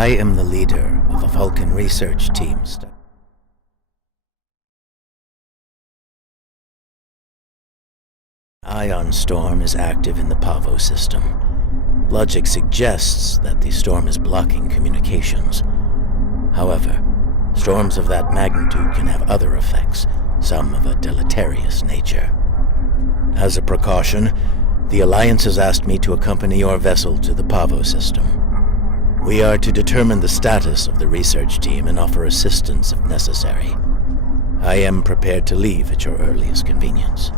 I am the leader of a Vulcan research team. Ion storm is active in the Pavo system. Logic suggests that the storm is blocking communications. However, storms of that magnitude can have other effects, some of a deleterious nature. As a precaution, the Alliance has asked me to accompany your vessel to the Pavo system. We are to determine the status of the research team and offer assistance if necessary. I am prepared to leave at your earliest convenience.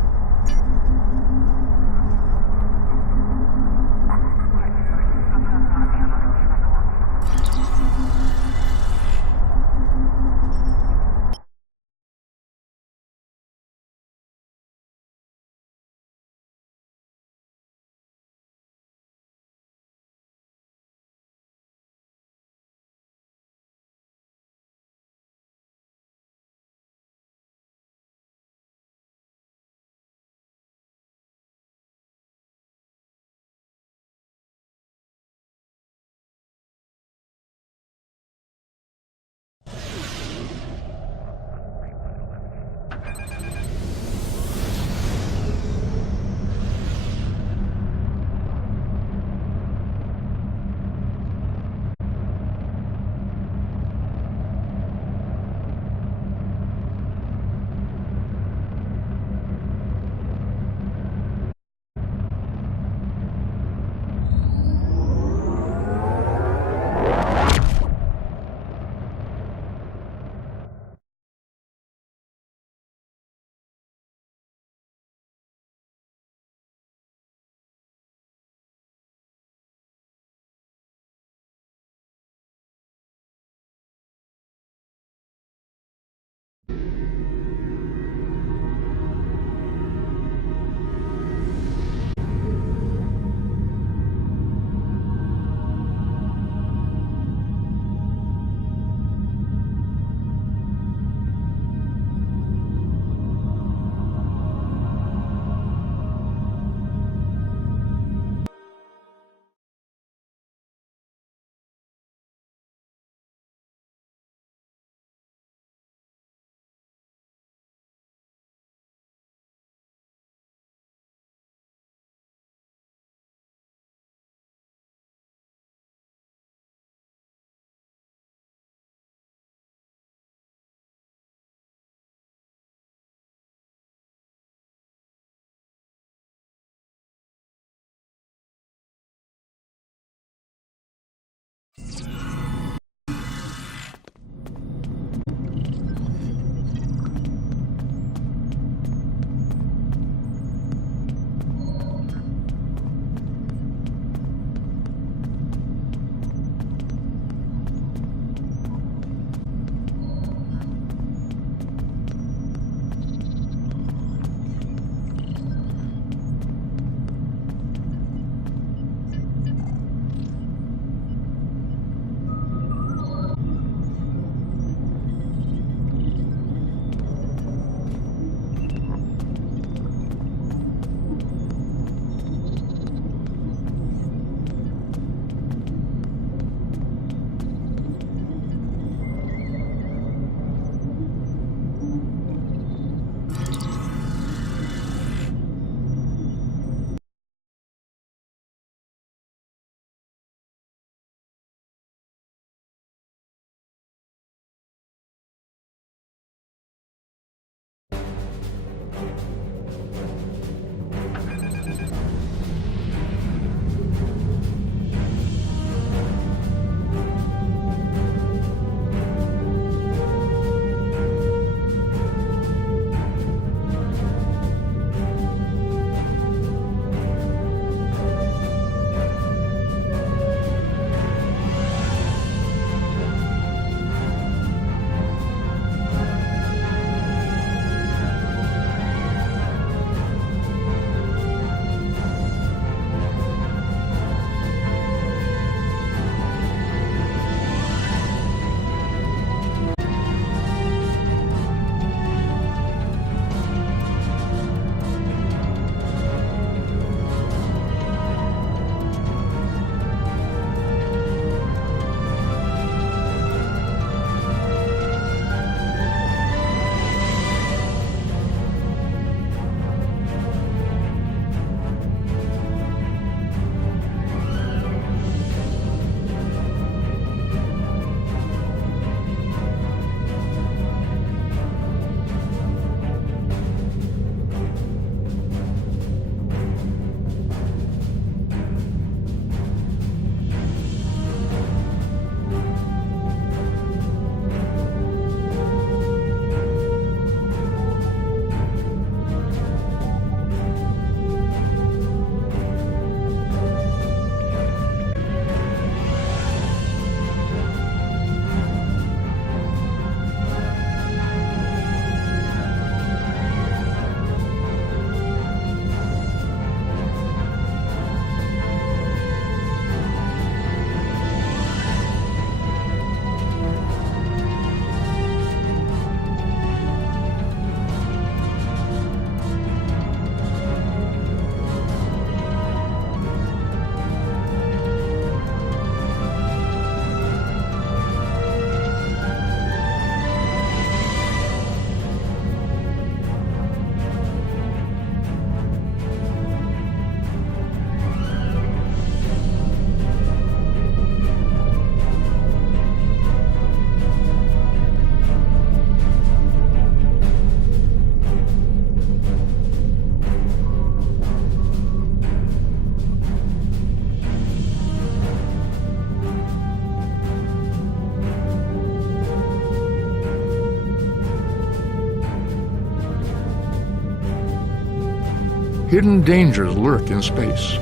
Hidden dangers lurk in space,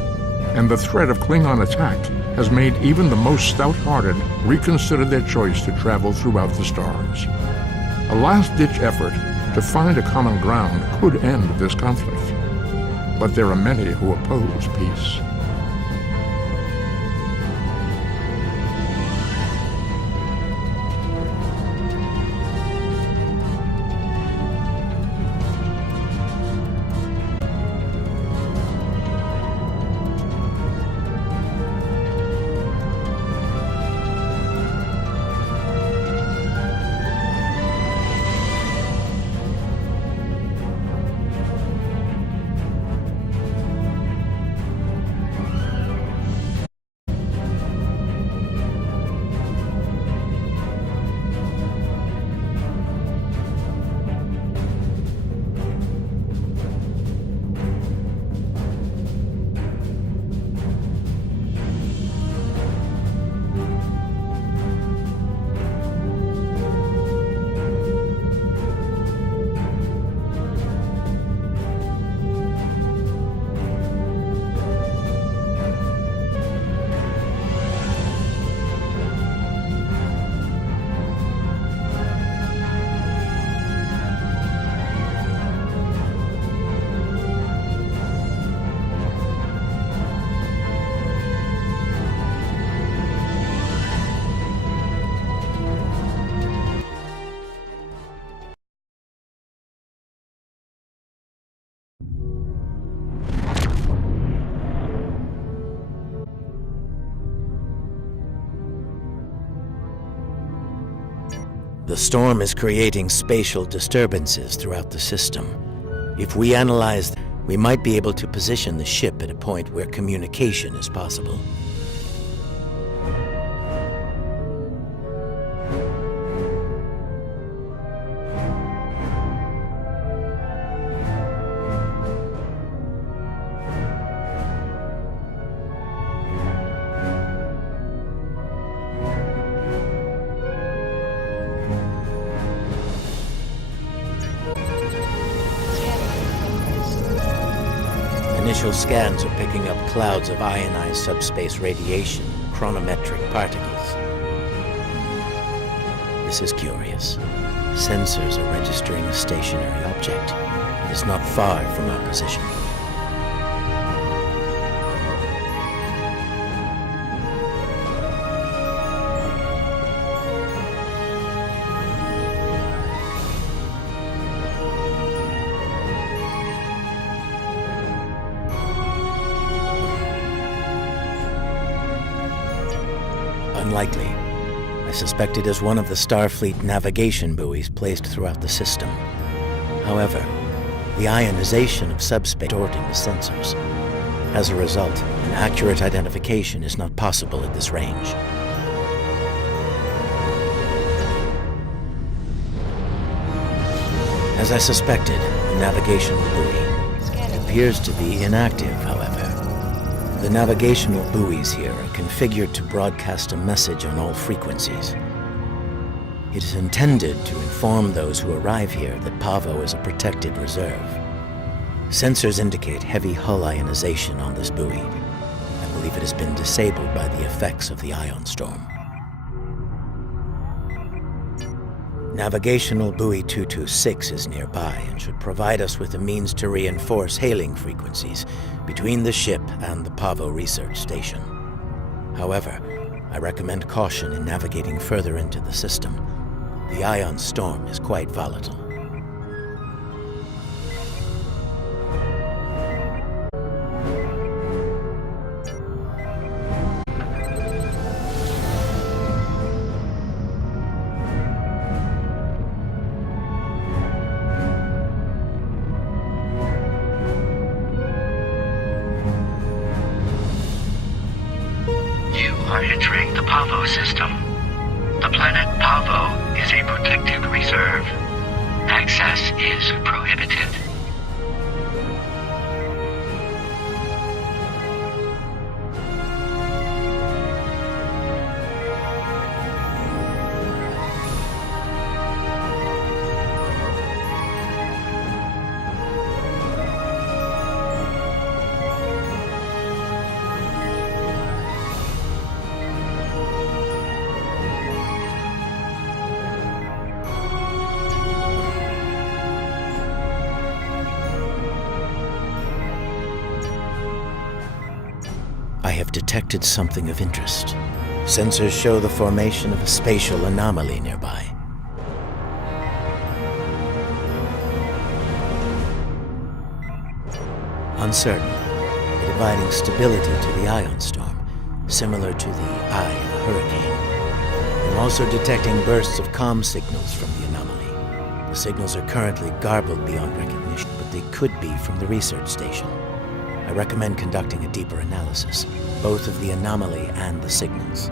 and the threat of Klingon attack has made even the most stout-hearted reconsider their choice to travel throughout the stars. A last-ditch effort to find a common ground could end this conflict, but there are many who oppose peace. The storm is creating spatial disturbances throughout the system. If we analyze, we might be able to position the ship at a point where communication is possible. Initial scans are picking up clouds of ionized subspace radiation, chronometric particles. This is curious. Sensors are registering a stationary object. It is not far from our position. Unlikely. I suspect it is one of the Starfleet navigation buoys placed throughout the system. However, the ionization of subspace distorting the sensors. As a result, an accurate identification is not possible at this range. As I suspected, the navigational buoy appears to be inactive, however. The navigational buoys here are configured to broadcast a message on all frequencies. It is intended to inform those who arrive here that Pavo is a protected reserve. Sensors indicate heavy hull ionization on this buoy. I believe it has been disabled by the effects of the ion storm. Navigational buoy 226 is nearby and should provide us with a means to reinforce hailing frequencies between the ship and the Pavo research station. However, I recommend caution in navigating further into the system. The ion storm is quite volatile. Are entering the Pavo system. The planet Pavo is a protected reserve. Access is prohibited. I've detected something of interest. Sensors show the formation of a spatial anomaly nearby. Uncertain, providing stability to the ion storm, similar to the eye of a hurricane. I'm also detecting bursts of comm signals from the anomaly. The signals are currently garbled beyond recognition, but they could be from the research station. I recommend conducting a deeper analysis, both of the anomaly and the signals.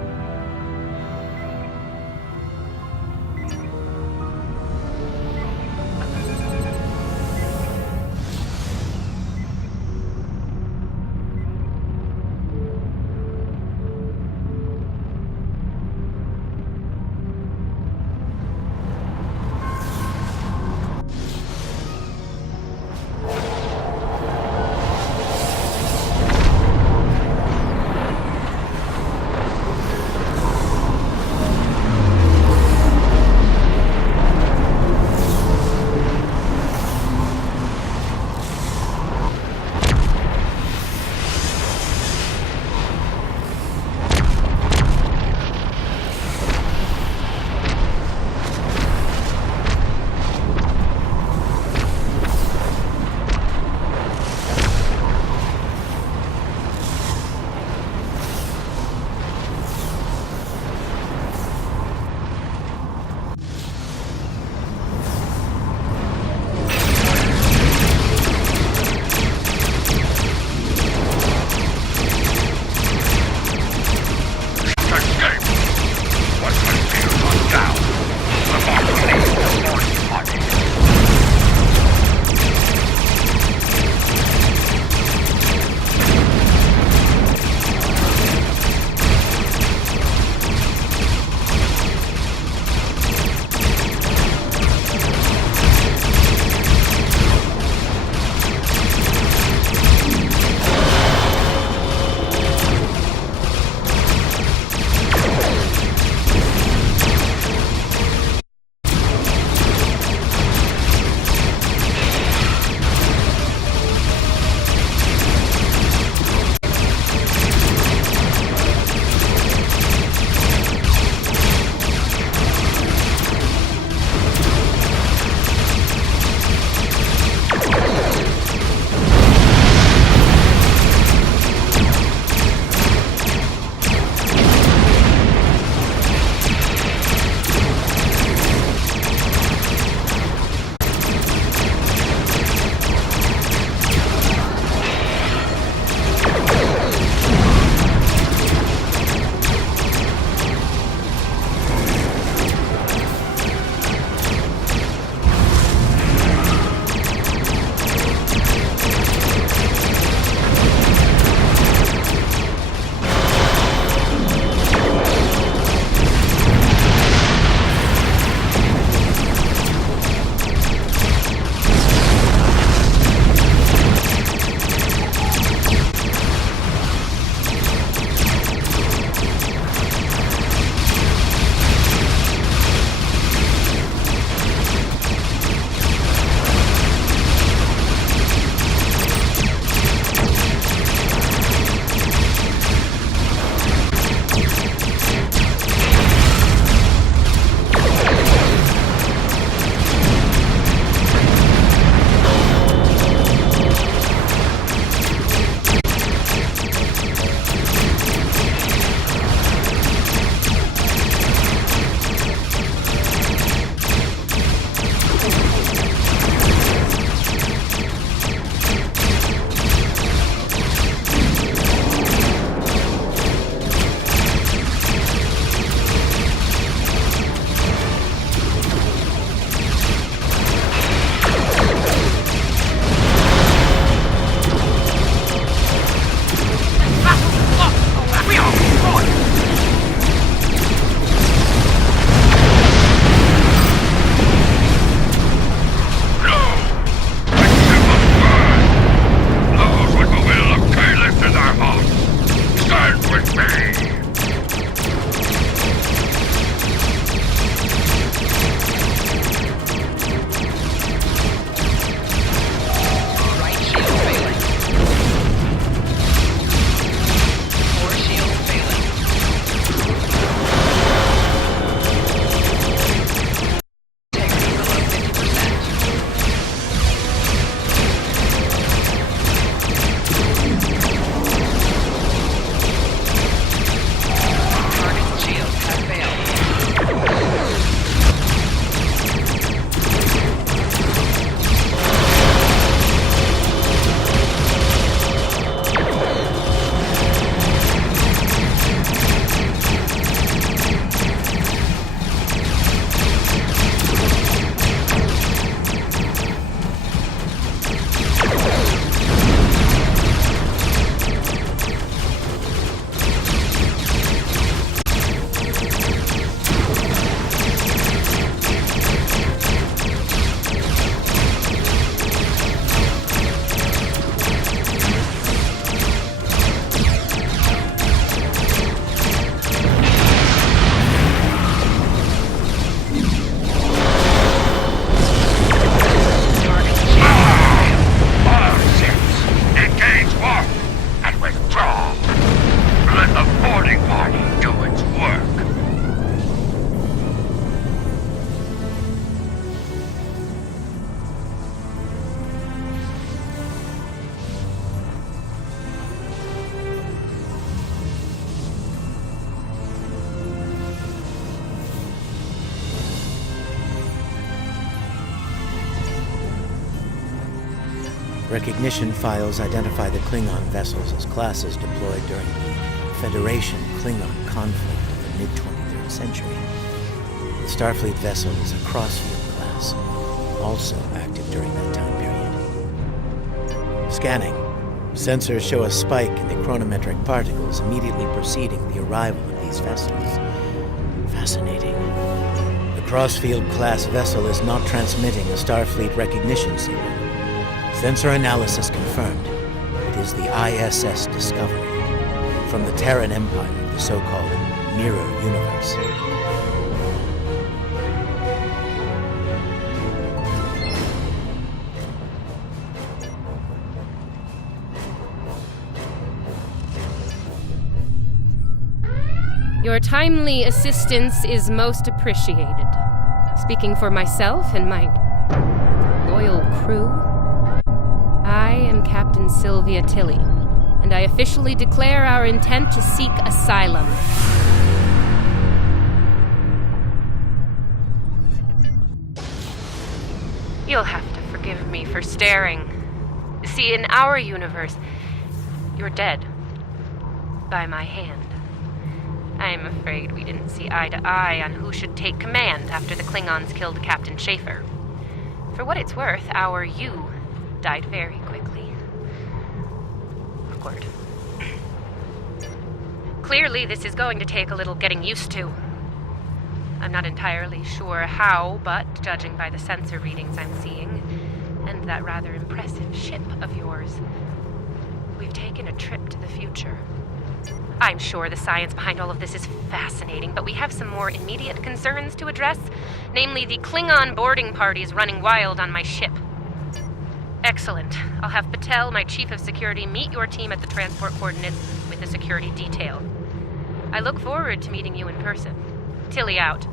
Recognition files identify the Klingon vessels as classes deployed during the Federation-Klingon conflict of the mid-23rd century. The Starfleet vessel is a Crossfield class, also active during that time period. Scanning. Sensors show a spike in the chronometric particles immediately preceding the arrival of these vessels. Fascinating. The Crossfield-class vessel is not transmitting a Starfleet recognition signal. Sensor analysis confirmed. It is the ISS Discovery, from the Terran Empire of the so-called Mirror Universe. Your timely assistance is most appreciated. Speaking for myself and my loyal crew, I am Captain Sylvia Tilly, and I officially declare our intent to seek asylum. You'll have to forgive me for staring. See, in our universe, you're dead. By my hand. I'm afraid we didn't see eye to eye on who should take command after the Klingons killed Captain Schaefer. For what it's worth, our you died very quickly. Awkward. Clearly, this is going to take a little getting used to. I'm not entirely sure how, but judging by the sensor readings I'm seeing, and that rather impressive ship of yours, we've taken a trip to the future. I'm sure the science behind all of this is fascinating, but we have some more immediate concerns to address, namely the Klingon boarding parties running wild on my ship. Excellent. I'll have Patel, my chief of security, meet your team at the transport coordinates with the security detail. I look forward to meeting you in person. Tilly out.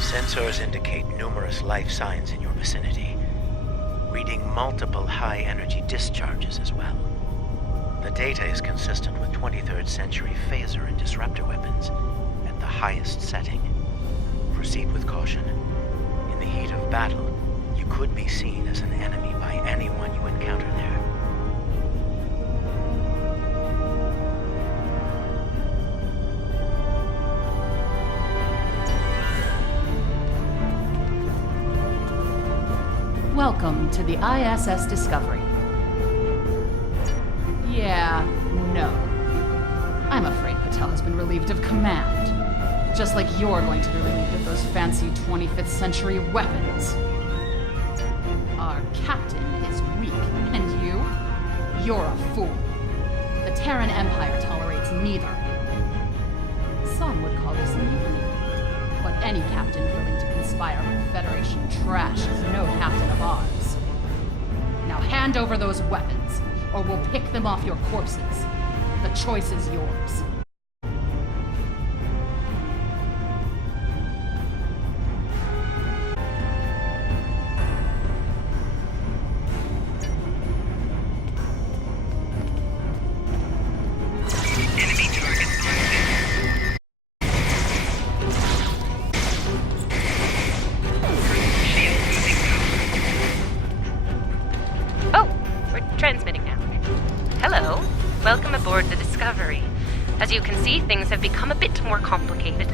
Sensors indicate numerous life signs in your vicinity, reading multiple high-energy discharges as well. The data is consistent with 23rd century phaser and disruptor weapons at the highest setting. Proceed with caution. In the heat of battle, you could be seen as an enemy by anyone you encounter there. Welcome to the ISS Discovery. Yeah, no. I'm afraid Patel has been relieved of command. Just like you're going to be relieved of those fancy 25th century weapons. Our captain is weak, and you're a fool. The Terran Empire tolerates neither. Some would call this a mutiny. But any captain willing to conspire with Federation trash is no captain of ours. Now hand over those weapons, or we'll pick them off your corpses. The choice is yours. Transmitting now. Hello. Welcome aboard the Discovery. As you can see, things have become a bit more complicated.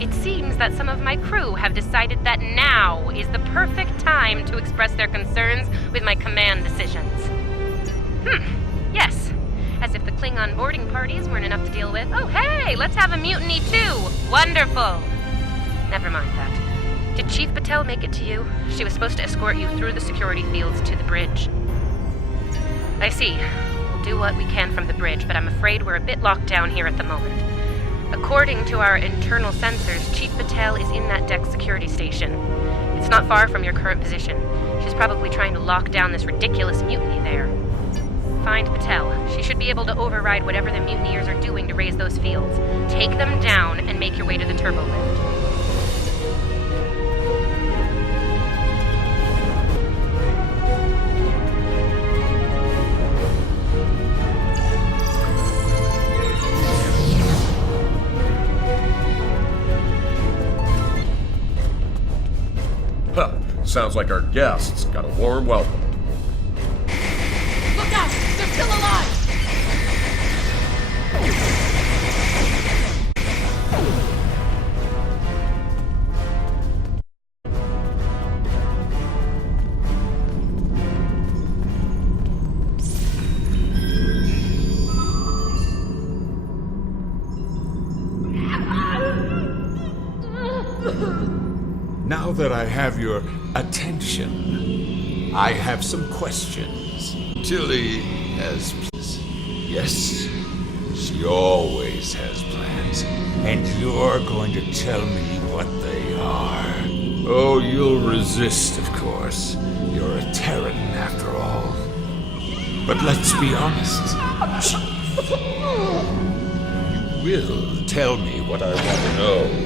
It seems that some of my crew have decided that now is the perfect time to express their concerns with my command decisions. Yes. As if the Klingon boarding parties weren't enough to deal with. Oh, hey, let's have a mutiny too. Wonderful. Never mind that. Did Chief Patel make it to you? She was supposed to escort you through the security fields to the bridge. I see. do what we can from the bridge, but I'm afraid we're a bit locked down here at the moment. According to our internal sensors, Chief Patel is in that deck security station. It's not far from your current position. She's probably trying to lock down this ridiculous mutiny there. Find Patel. She should be able to override whatever the mutineers are doing to raise those fields. Take them down and make your way to the turbo lift. Huh. Sounds like our guests got a warm welcome. Look out! They're still alive! Now that I have your attention, I have some questions. Tilly has plans. Yes, she always has plans. And you're going to tell me what they are. Oh, you'll resist, of course. You're a Terran, after all. But let's be honest, Chief. You will tell me what I want to know.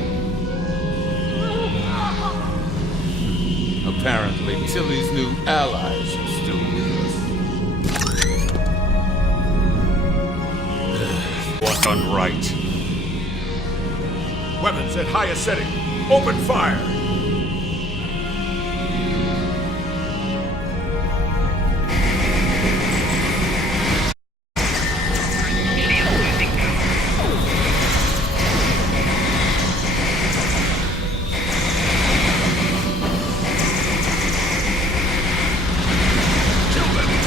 Apparently, Tilly's new allies are still with us. What's done right? Weapons at highest setting. Open fire!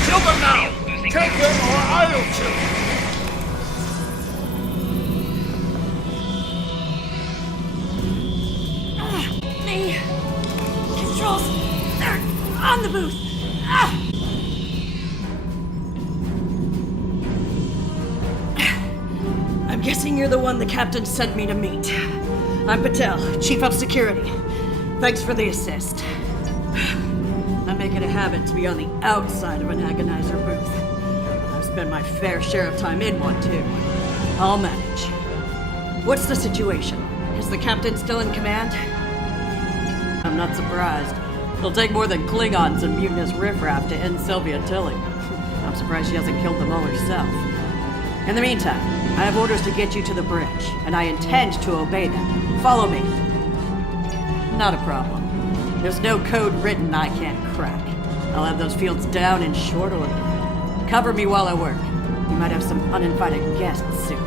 Kill them now! Kill them or I'll kill them! The controls are on the booth. I'm guessing you're the one the captain sent me to meet. I'm Patel, Chief of Security. Thanks for the assist. I make it a habit to be on the outside of an agonizer booth. I've spent my fair share of time in one, too. I'll manage. What's the situation? Is the captain still in command? I'm not surprised. It'll take more than Klingons and mutinous riffraff to end Sylvia Tilly. I'm surprised she hasn't killed them all herself. In the meantime, I have orders to get you to the bridge, and I intend to obey them. Follow me. Not a problem. There's no code written I can't crack. I'll have those fields down in short order. Cover me while I work. You might have some uninvited guests soon.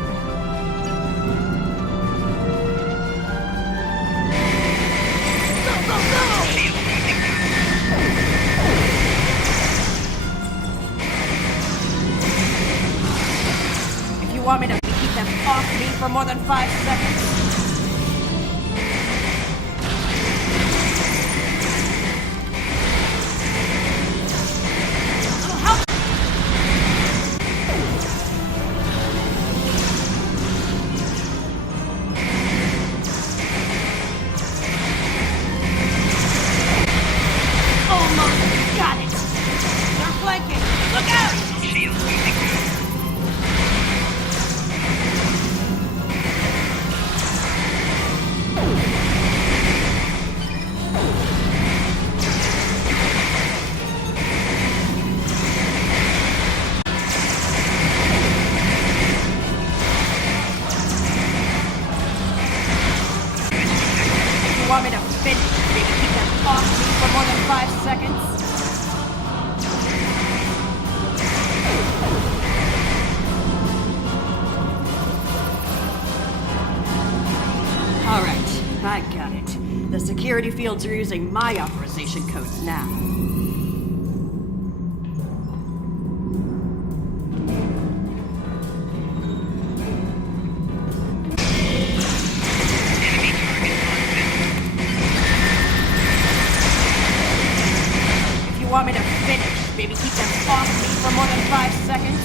If you want me to keep them off me for more than 5 seconds, got it! They're flanking! Look out! If you want me to finish, maybe keep them off me for more than 5 seconds? All right, I got it. The security fields are using my authorization codes now. If you want me to finish, maybe keep them off me for more than 5 seconds?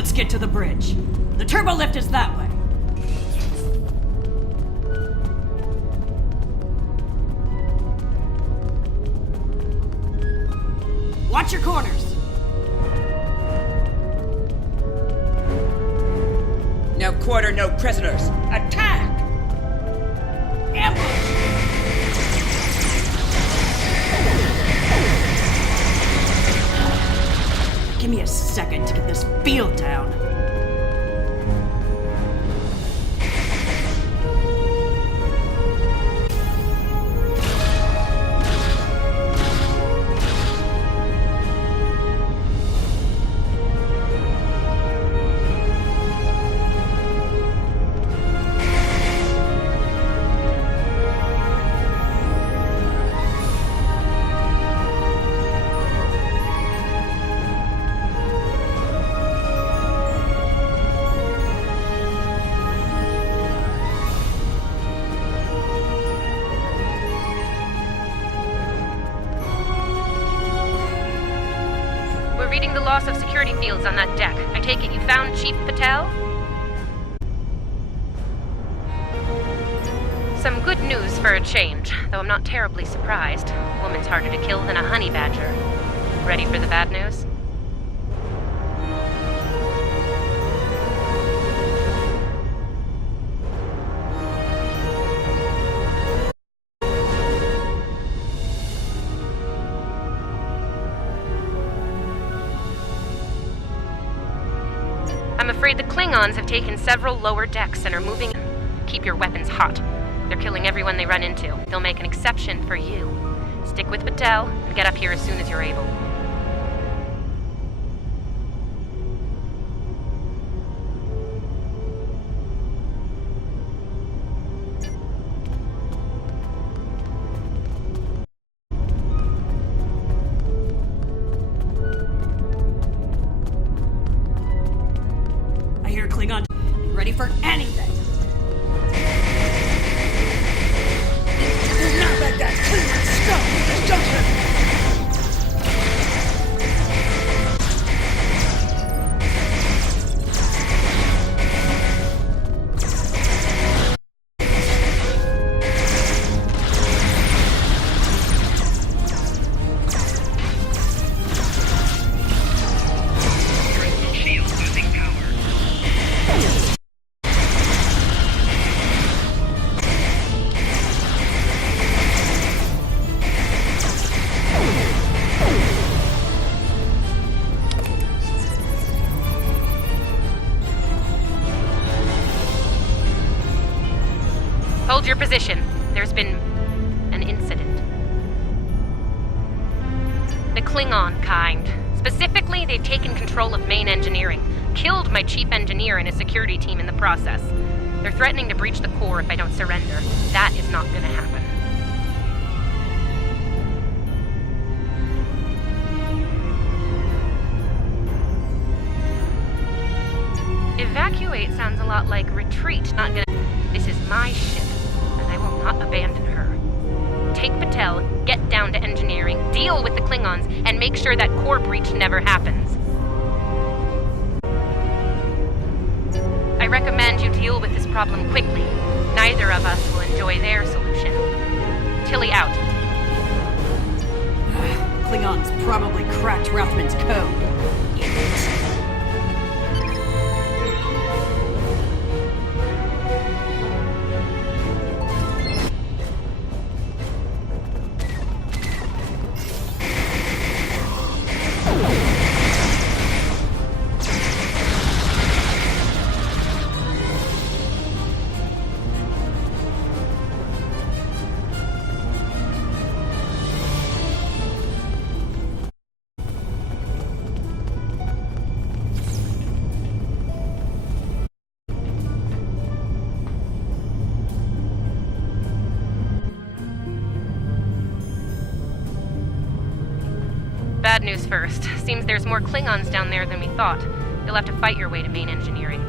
Let's get to the bridge. The turbo lift is that way. Watch your corners. No quarter, no prisoners. Attack! Ambush! Give me a second to get this field down. Reading the loss of security fields on that deck. I take it you found Chief Patel? Some good news for a change, though I'm not terribly surprised. A woman's harder to kill than a honey badger. Ready for the bad news? I'm afraid the Klingons have taken several lower decks and are moving. Keep your weapons hot. They're killing everyone they run into. They'll make an exception for you. Stick with Patel and get up here as soon as you're able. I hear Klingon. Be ready for anything. Do not let that Klingon stop me this junction! Crystal shield losing power. Hold your position. There's been an incident. The Klingon kind. Specifically, they've taken control of main engineering, killed my chief engineer and his security team in the process. They're threatening to breach the core if I don't surrender. That is not gonna happen. Evacuate sounds a lot like retreat, not gonna... This is my ship, and I will not abandon her. Take Patel, get down to engineering, deal with the Klingons, and make sure that core breach never happens. I recommend you deal with this problem quickly. Neither of us will enjoy their solution. Tilly out. Klingons probably cracked Rothman's code. Idiot. Bad news first. Seems there's more Klingons down there than we thought. You'll have to fight your way to main engineering.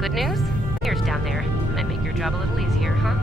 Good news? Here's down there. Might make your job a little easier, huh?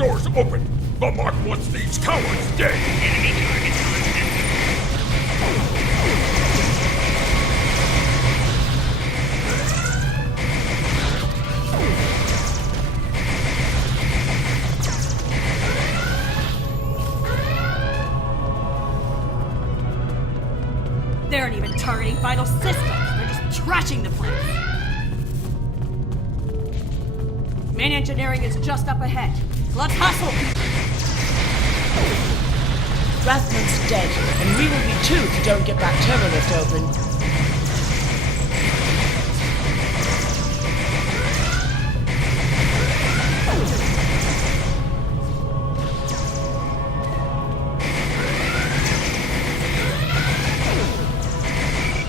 doors open! The Mark wants these cowards dead! Enemy target selected. They aren't even targeting vital systems. They're just trashing the place. Main engineering is just up ahead. Let's hustle! Rathman's dead, and we will be too if you don't get that turbo lift open.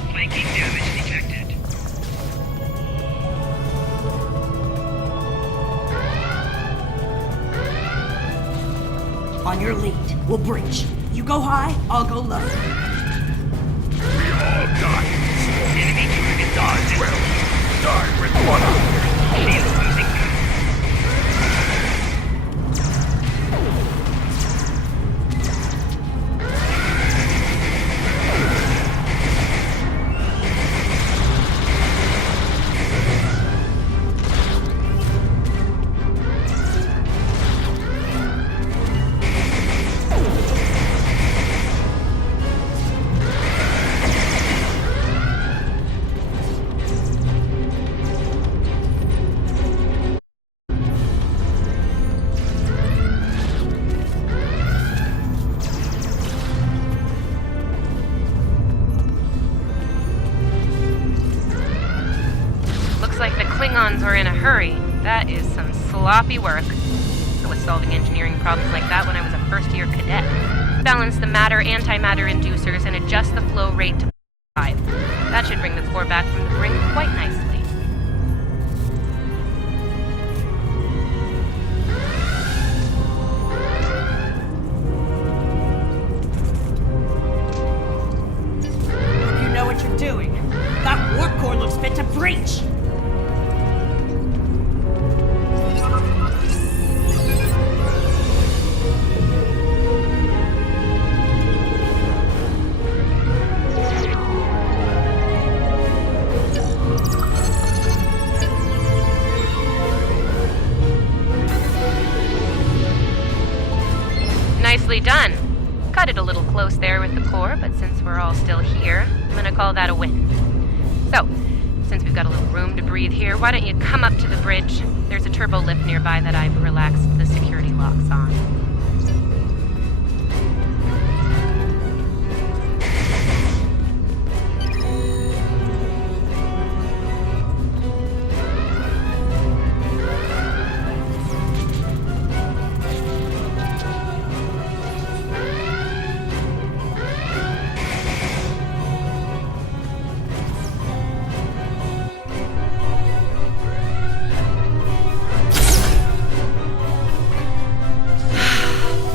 Flanking damage detected. On your lead, we'll breach. You go high, I'll go low. We all die! Enemy target Die selected. well! Die with honor! Shield losing power. Looks like the Klingons are in a hurry. That is some sloppy work. I was solving engineering problems like that when I was a first-year cadet. Balance the matter-antimatter inducers and adjust the flow rate to 5. That should bring the core back from the brink quite nicely. You know what you're doing. That warp core looks fit to breach. Nicely done. Cut it a little close there with the core, but since we're all still here, I'm gonna call that a win. So, since we've got a little room to breathe here, why don't you come up to the bridge? There's a turbo lift nearby that I've relaxed the security locks on.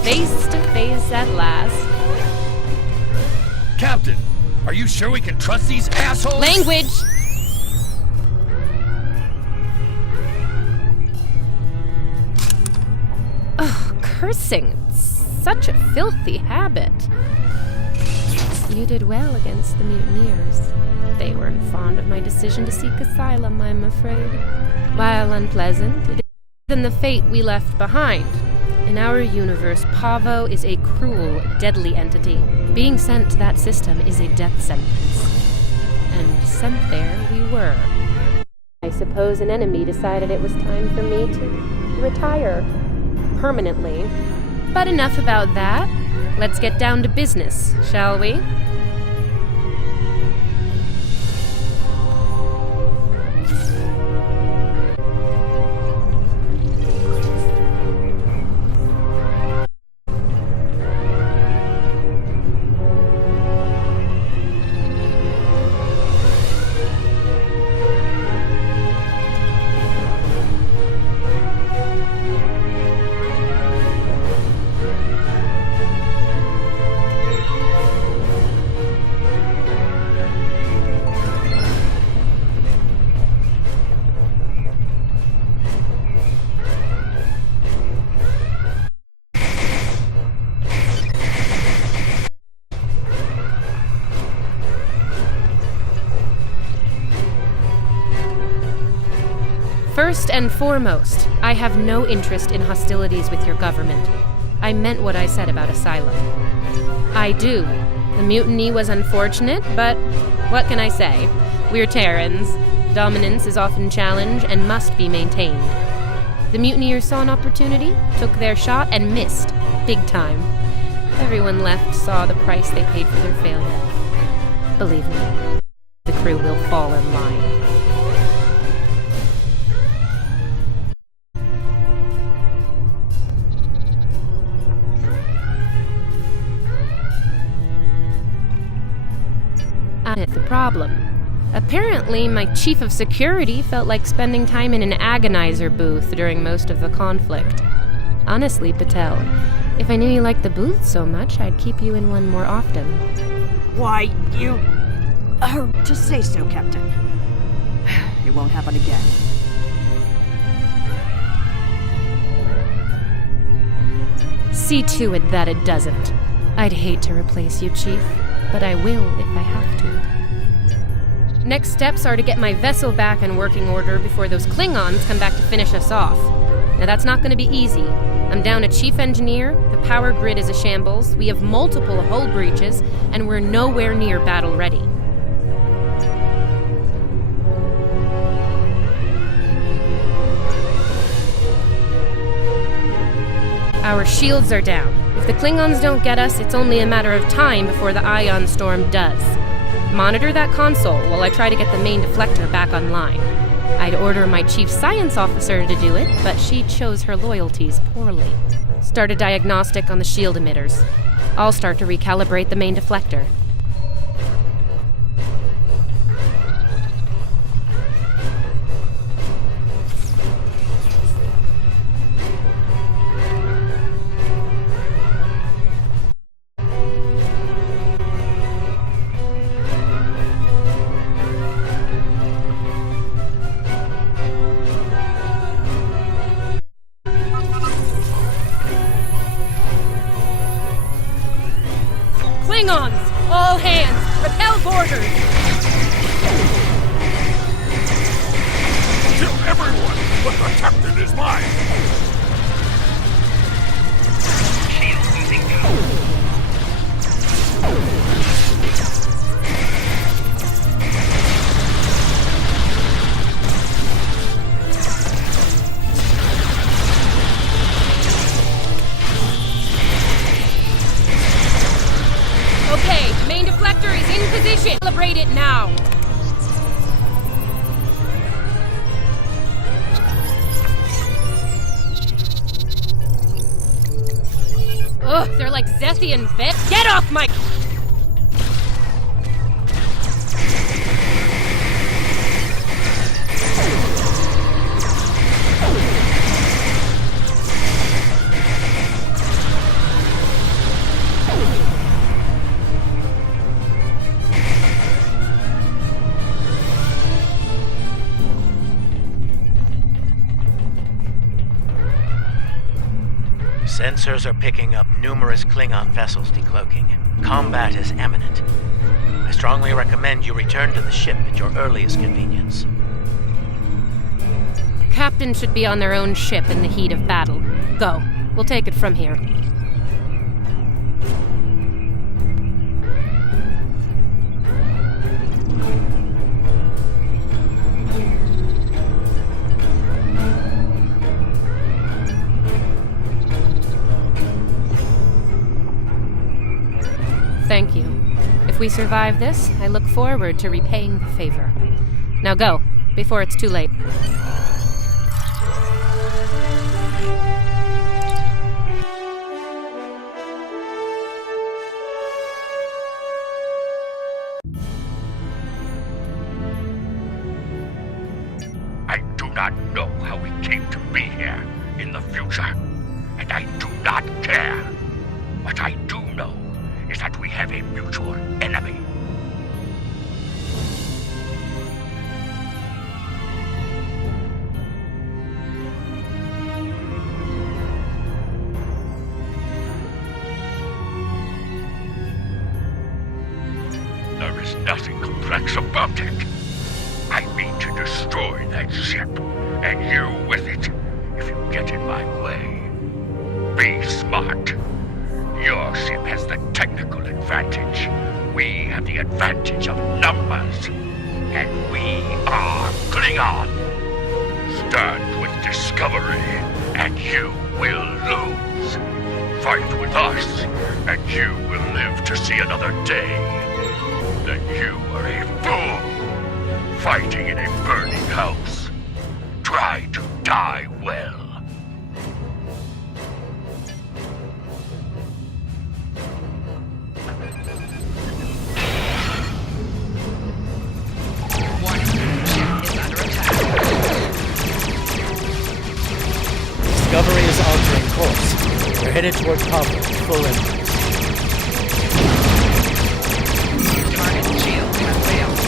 Face to face at last. Captain, are you sure we can trust these assholes? Language! Ugh, cursing. It's such a filthy habit. You did well against the mutineers. They weren't fond of my decision to seek asylum, I'm afraid. While unpleasant, it is than the fate we left behind. In our universe, Pavo is a cruel, deadly entity. Being sent to that system is a death sentence. And sent there we were. I suppose an enemy decided it was time for me to retire. Permanently. But enough about that. Let's get down to business, shall we? First and foremost, I have no interest in hostilities with your government. I meant what I said about Asylum. I do. The mutiny was unfortunate, but what can I say? We're Terrans. Dominance is often challenged and must be maintained. The mutineers saw an opportunity, took their shot, and missed. Big time. Everyone left saw the price they paid for their failure. Believe me, the crew will fall in line. That's the problem. Apparently, my chief of security felt like spending time in an agonizer booth during most of the conflict. Honestly, Patel, if I knew you liked the booth so much, I'd keep you in one more often. Why, you... just say so, Captain. It won't happen again. See to it that it doesn't. I'd hate to replace you, Chief, but I will if I have to. Next steps are to get my vessel back in working order before those Klingons come back to finish us off. Now that's not going to be easy. I'm down a chief engineer, the power grid is a shambles, we have multiple hull breaches, and we're nowhere near battle ready. Our shields are down. If the Klingons don't get us, it's only a matter of time before the ion storm does. Monitor that console while I try to get the main deflector back online. I'd order my chief science officer to do it, but she chose her loyalties poorly. Start a diagnostic on the shield emitters. I'll start to recalibrate the main deflector. Klingons! All hands! Repel boarders! Kill everyone, but the captain is mine! Shield losing power. Okay, main deflector is in position. Calibrate it now. Ugh, they're like Zethian bits. Get off my... Sensors are picking up numerous Klingon vessels decloaking. Combat is imminent. I strongly recommend you return to the ship at your earliest convenience. Captain should be on their own ship in the heat of battle. Go. We'll take it from here. Thank you. If we survive this, I look forward to repaying the favor. Now go, before it's too late. I do not know how we came to be here in the future, and I do not care. What I do know is that we have a mutual enemy. There is nothing complex about it. I mean to destroy that ship and you with it if you get in my way. Be smart. Your ship has the technical advantage. We have the advantage of numbers. And we are Klingon. Stand with Discovery, and you will lose. Fight with us, and you will live to see another day. Then you are a fool, fighting in a burning house. Try to die well. Discovery is altering course. We're headed towards Pacem, full impact. Target shield has failed.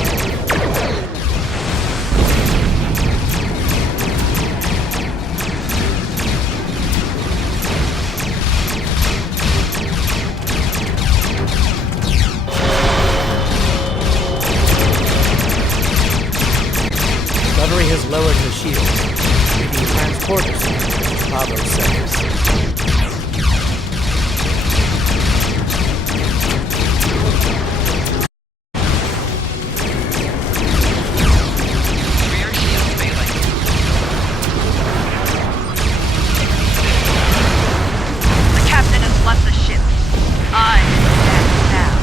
Discovery has lowered the shield, making transporters Pavo sectors. Rear shield failing. The captain has left the ship. I'm back now.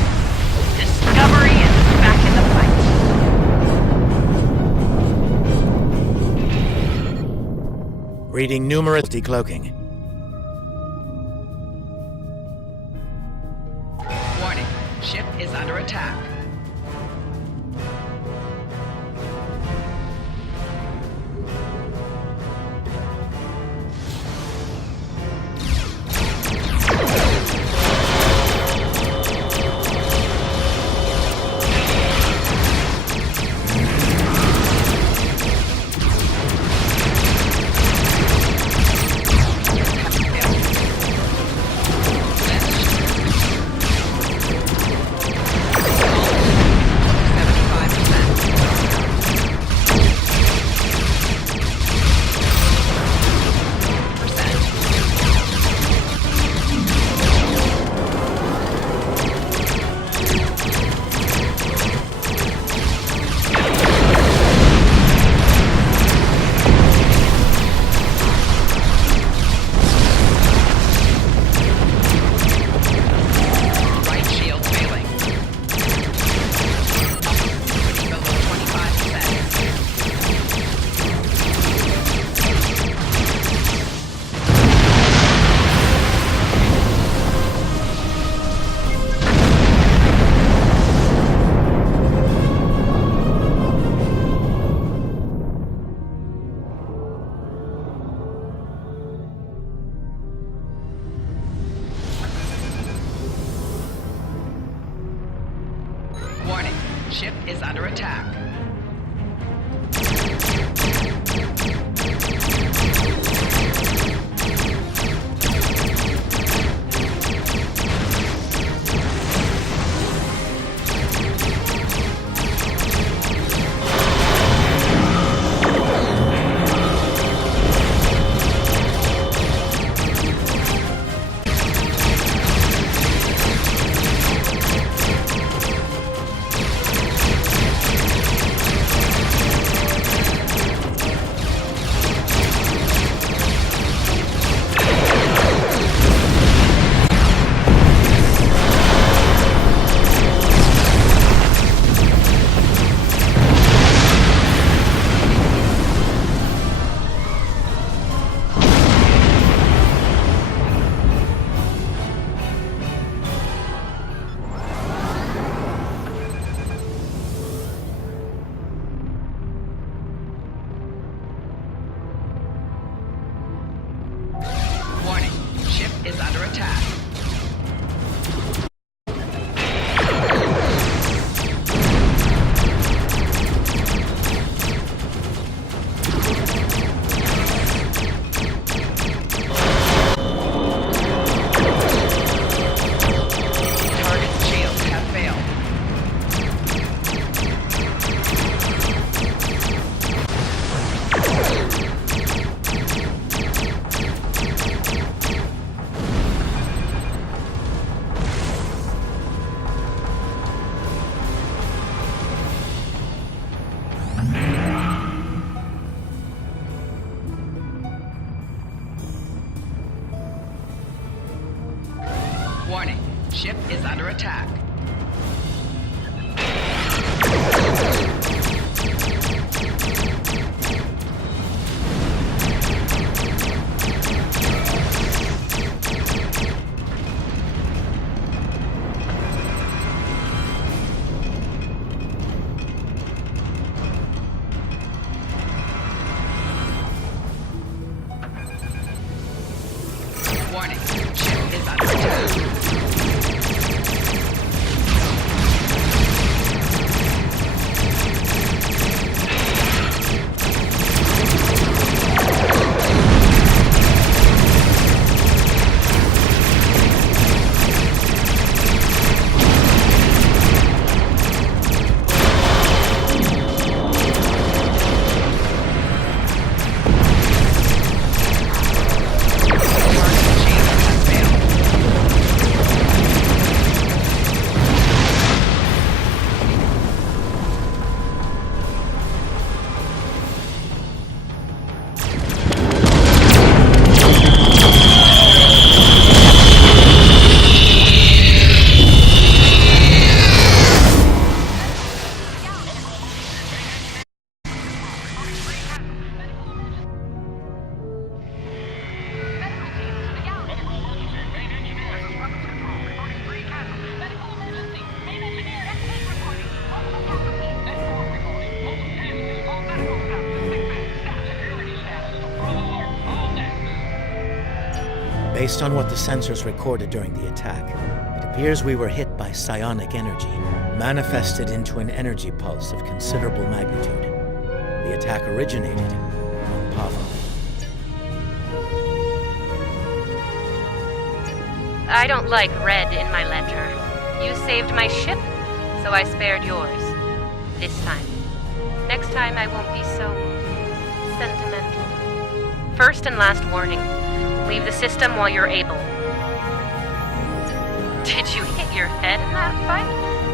Discovery is back in the fight. Reading numerous decloaking. Warning. Ship is under attack. Warning. Ship is under attack. is under attack. Warning, ship is under attack. Based on what the sensors recorded during the attack, it appears we were hit by psionic energy, manifested into an energy pulse of considerable magnitude. The attack originated on Pavo. I don't like red in my ledger. You saved my ship, so I spared yours. This time. Next time I won't be so sentimental. First and last warning. Leave the system while you're able. Did you hit your head in that fight?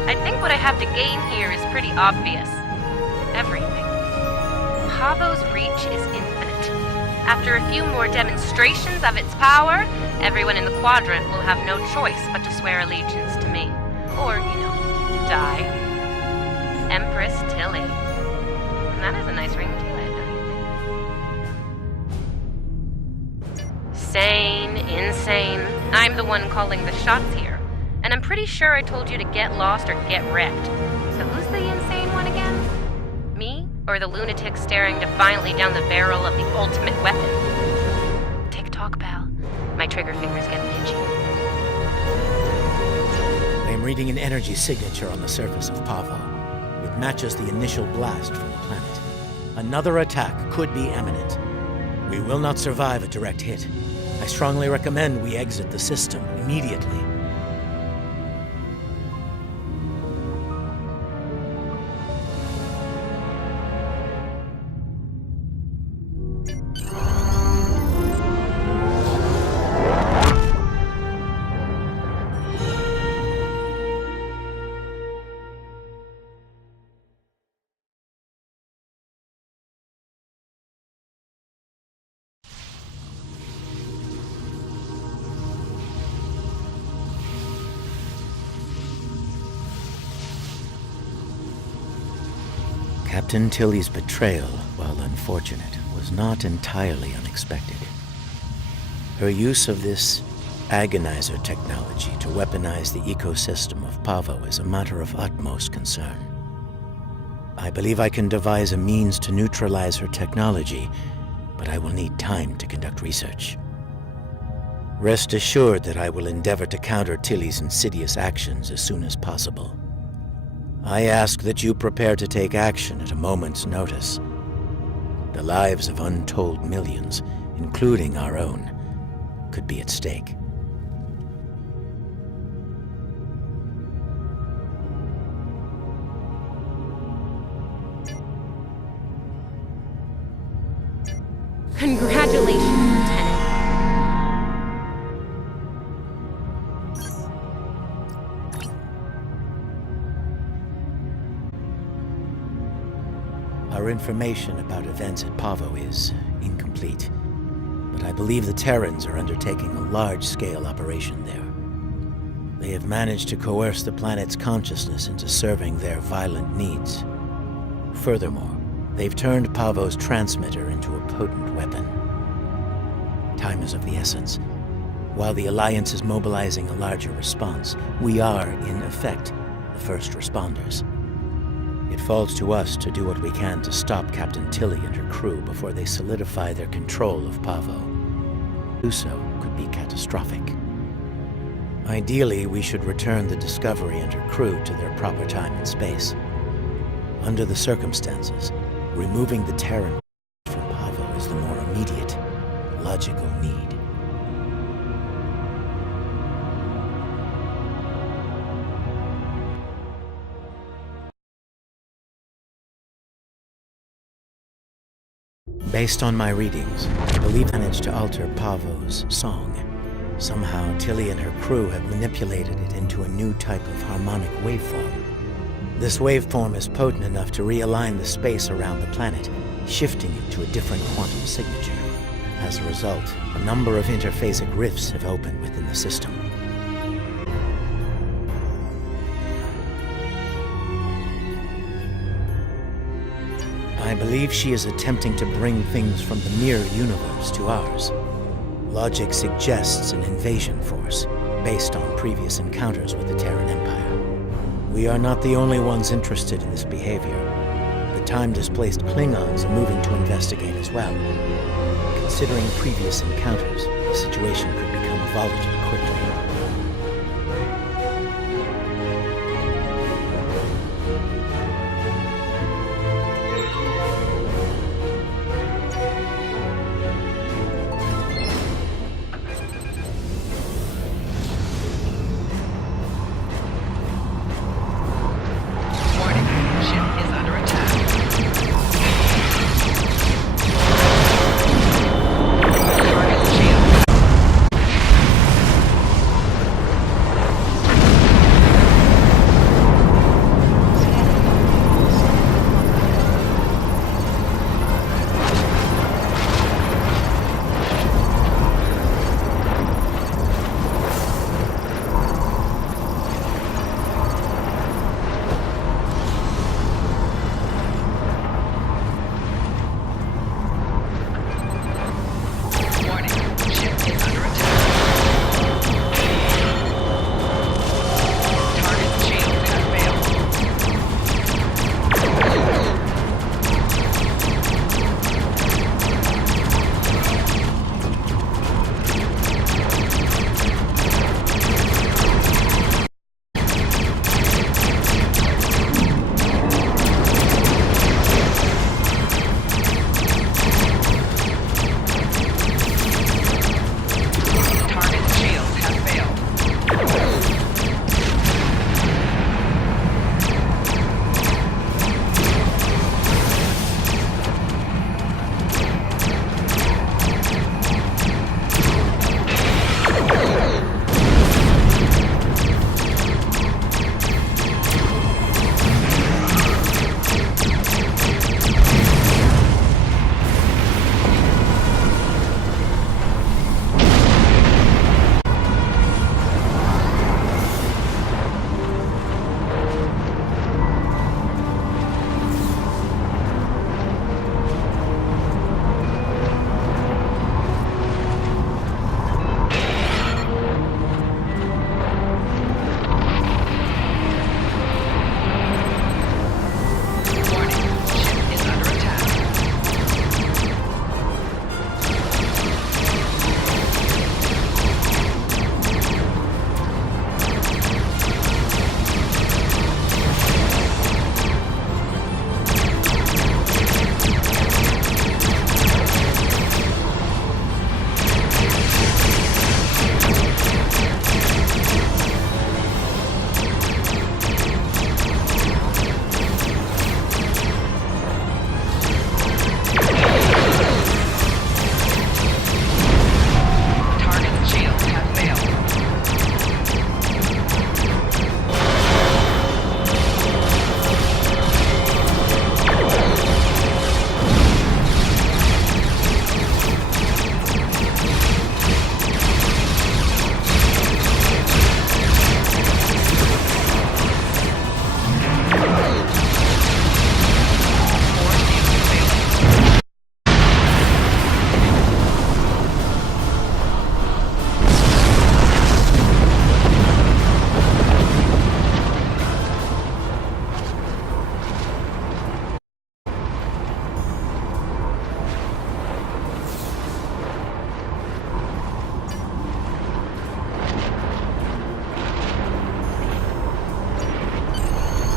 I think what I have to gain here is pretty obvious. Everything. Pavo's reach is infinite. After a few more demonstrations of its power, everyone in the quadrant will have no choice but to swear allegiance to me. Or, die. Empress Tilly. And that has a nice ring to it, don't you think? Sane, insane. I'm the one calling the shots here. And I'm pretty sure I told you to get lost or get wrecked. So who's the insane one again? Me? Or the lunatic staring defiantly down the barrel of the ultimate weapon? Tick-tock, pal. My trigger fingers get itchy. I am reading an energy signature on the surface of Pavo. It matches the initial blast from the planet. Another attack could be imminent. We will not survive a direct hit. I strongly recommend we exit the system immediately. Captain Tilly's betrayal, while unfortunate, was not entirely unexpected. Her use of this agonizer technology to weaponize the ecosystem of Pavo is a matter of utmost concern. I believe I can devise a means to neutralize her technology, but I will need time to conduct research. Rest assured that I will endeavor to counter Tilly's insidious actions as soon as possible. I ask that you prepare to take action at a moment's notice. The lives of untold millions, including our own, could be at stake. Congratulations, Lieutenant. Our information about events at Pavo is incomplete, but I believe the Terrans are undertaking a large-scale operation there. They have managed to coerce the planet's consciousness into serving their violent needs. Furthermore, they've turned Pavo's transmitter into a potent weapon. Time is of the essence. While the Alliance is mobilizing a larger response, we are, in effect, the first responders. It falls to us to do what we can to stop Captain Tilly and her crew before they solidify their control of Pavo. Do so could be catastrophic. Ideally, we should return the Discovery and her crew to their proper time and space. Under the circumstances, removing the Terran from Pavo is the more immediate, logical need. Based on my readings, I believe I managed to alter Pavo's song. Somehow, Tilly and her crew have manipulated it into a new type of harmonic waveform. This waveform is potent enough to realign the space around the planet, shifting it to a different quantum signature. As a result, a number of interphasic rifts have opened within the system. I believe she is attempting to bring things from the mirror universe to ours. Logic suggests an invasion force, based on previous encounters with the Terran Empire. We are not the only ones interested in this behavior. The time-displaced Klingons are moving to investigate as well. Considering previous encounters, the situation could become volatile quickly.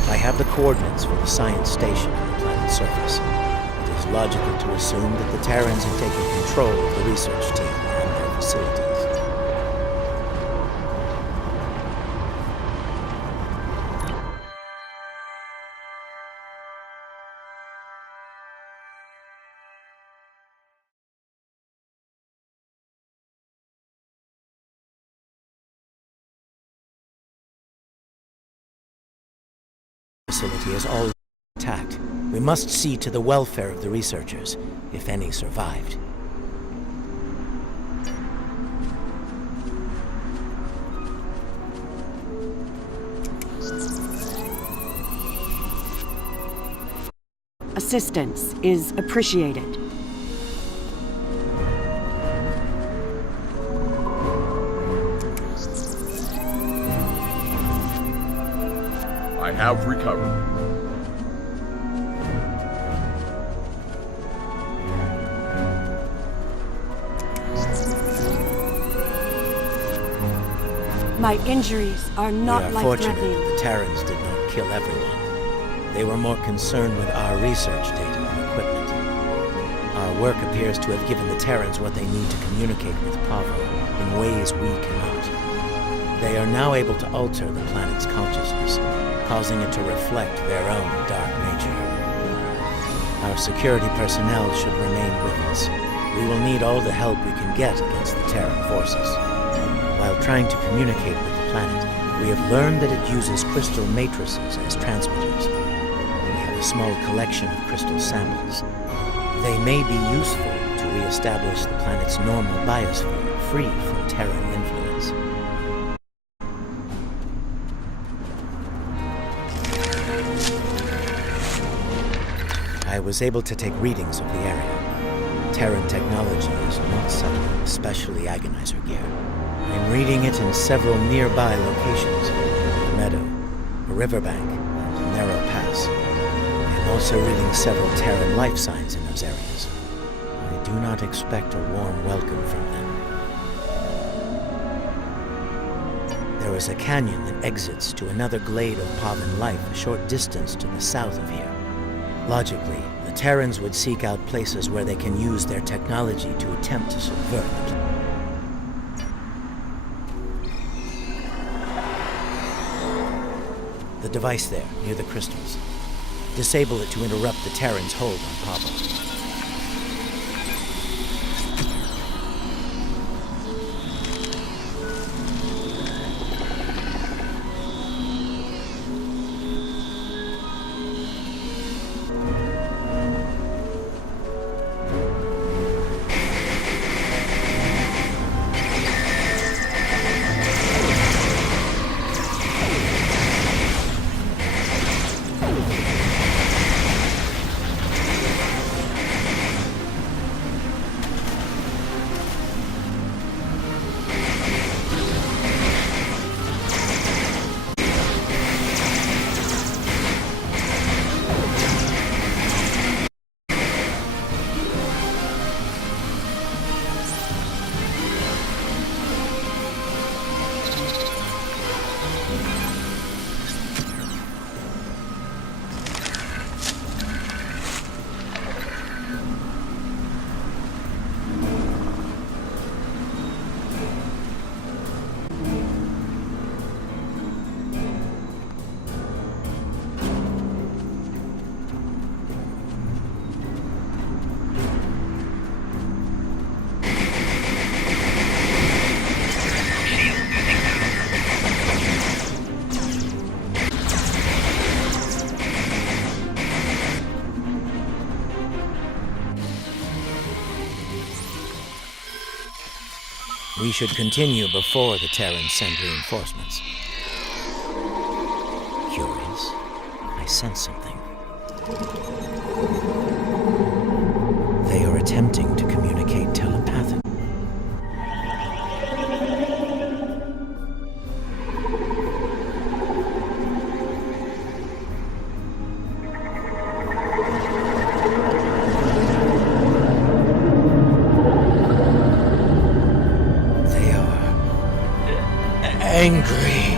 I have the coordinates for the science station on the planet's surface. It is logical to assume that the Terrans have taken control of the research team and their facilities. Facility is all attacked. We must see to the welfare of the researchers, if any survived. Assistance is appreciated. I have recovered. My injuries are not We are fortunate life-threatening. the Terrans did not kill everyone. They were more concerned with our research data and equipment. Our work appears to have given the Terrans what they need to communicate with Pavo in ways we cannot. They are now able to alter the planet's consciousness, causing it to reflect their own dark nature. Our security personnel should remain with us. We will need all the help we can get against the Terran forces. While trying to communicate with the planet, we have learned that it uses crystal matrices as transmitters. We have a small collection of crystal samples. They may be useful to re-establish the planet's normal biosphere, free from Terran influence. I was able to take readings of the area. Terran technology is not subtle, especially agonizer gear. I'm reading it in several nearby locations: a meadow, a riverbank, and a narrow pass. I'm also reading several Terran life signs in those areas. I do not expect a warm welcome from them. There is a canyon that exits to another glade of Pavan life a short distance to the south of here. Logically, the Terrans would seek out places where they can use their technology to attempt to subvert the planet. The device there, near the crystals. Disable it to interrupt the Terrans' hold on Pavo. We should continue before the Terrans send reinforcements. Curious. I sense something. They are attempting to communicate telepathically. Angry.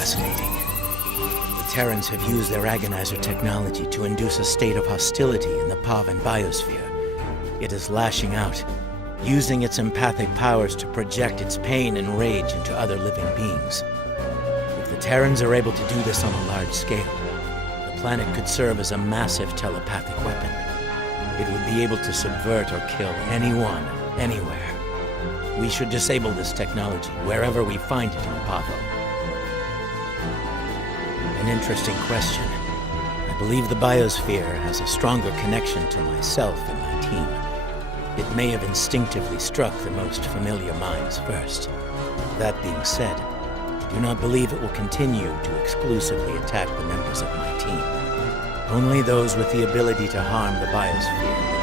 fascinating. The Terrans have used their agonizer technology to induce a state of hostility in the Pavan biosphere. It is lashing out, using its empathic powers to project its pain and rage into other living beings. If the Terrans are able to do this on a large scale, the planet could serve as a massive telepathic weapon. It would be able to subvert or kill anyone, anywhere. We should disable this technology wherever we find it on Pavo. An interesting question. I believe the biosphere has a stronger connection to myself and my team. It may have instinctively struck the most familiar minds first. That being said, I do not believe it will continue to exclusively attack the members of my team. Only those with the ability to harm the biosphere will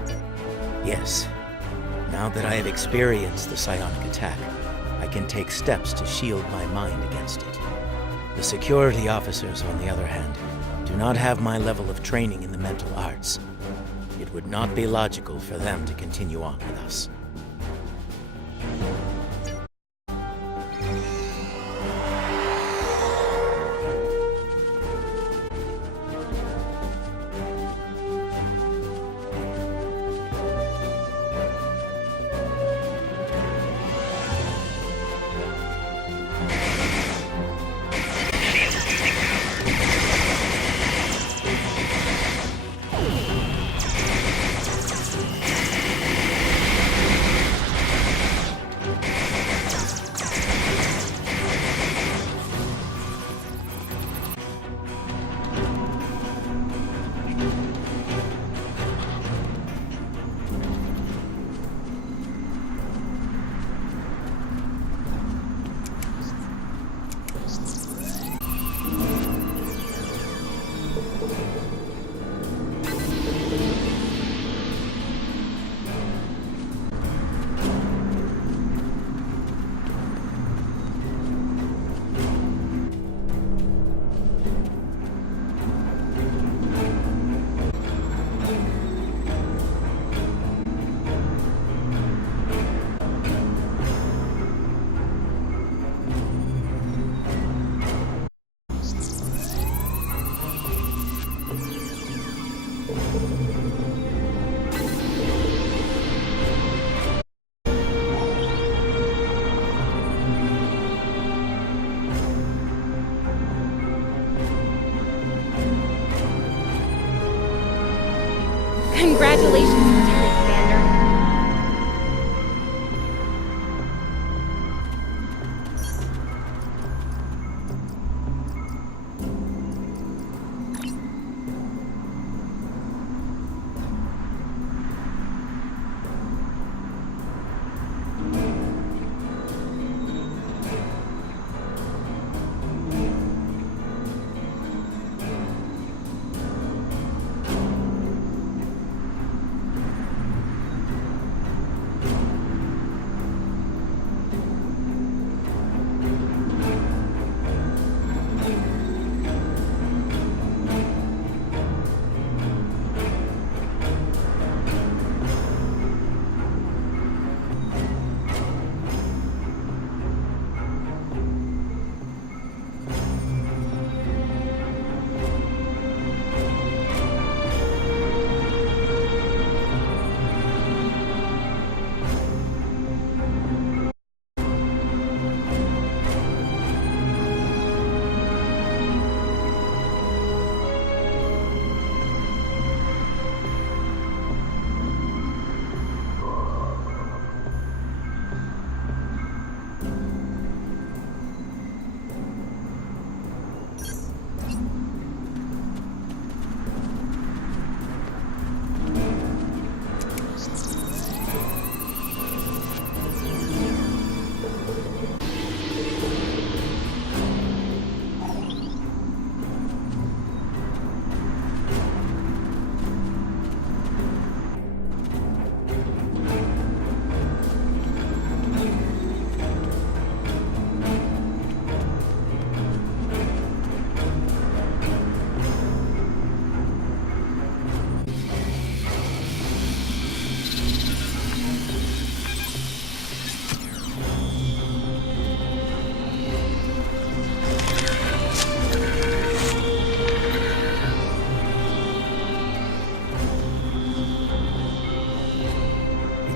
be immune. Yes, now that I have experienced the psionic attack, I can take steps to shield my mind against it. The security officers, on the other hand, do not have my level of training in the mental arts. It would not be logical for them to continue on with us.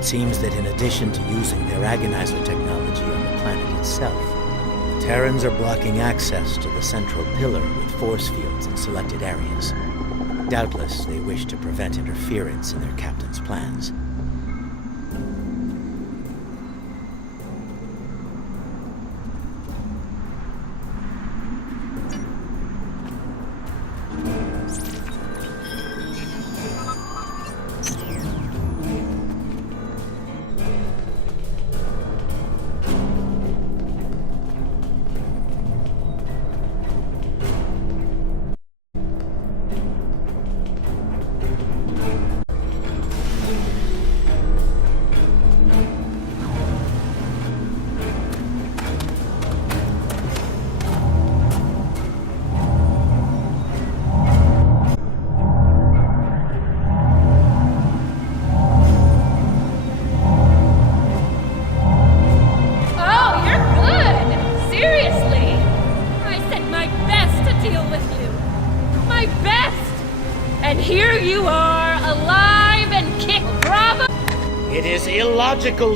seems that in addition to using their agonizer technology on the planet itself, the Terrans are blocking access to the central pillar with force fields in selected areas. Doubtless, they wish to prevent interference in their captain's plans.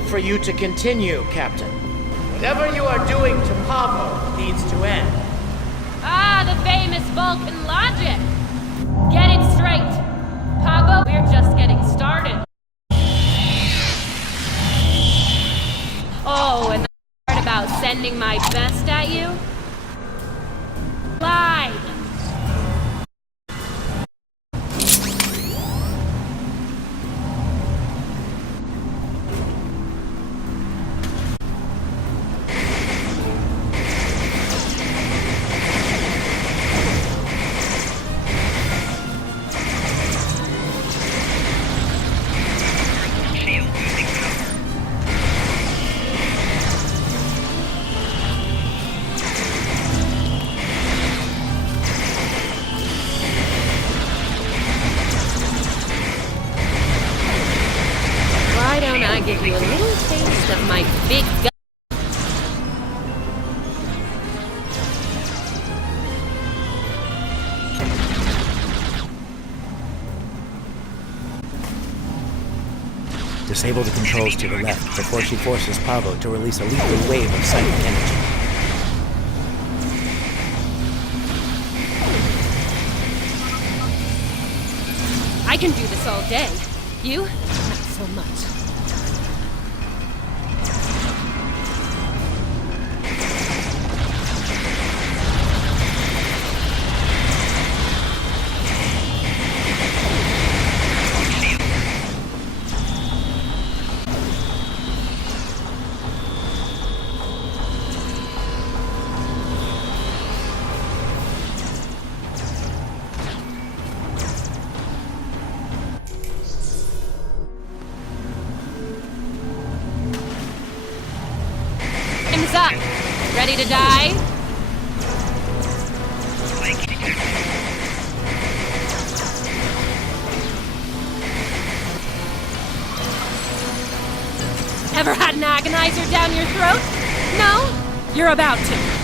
For you to continue, Captain. Whatever you are doing to Pavo needs to end. Ah, the famous Vulcan logic. Get it straight. Pavo, we're just getting started. Oh, and the part about sending my best at you? Lied. Give you a little taste of my big gun. Disable the controls to the left before she forces Pavo to release a lethal wave of psychic energy. I can do this all day. You? Not so much. Up. Ready to die? Ever had an agonizer down your throat? No? You're about to.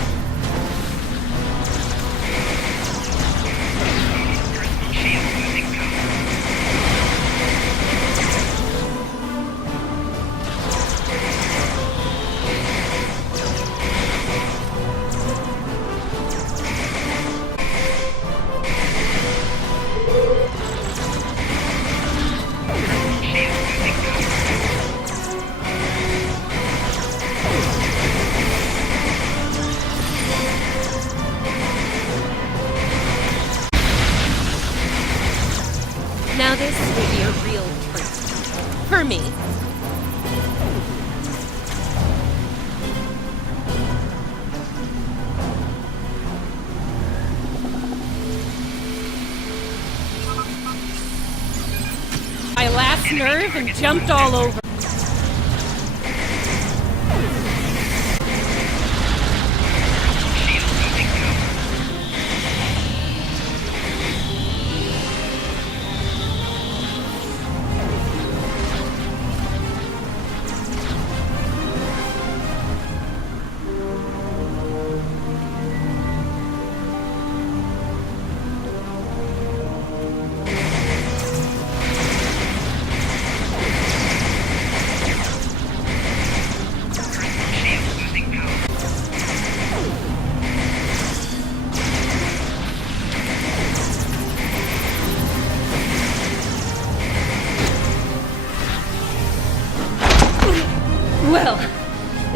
Now this will be a real treat. For me. My last nerve and jumped all over.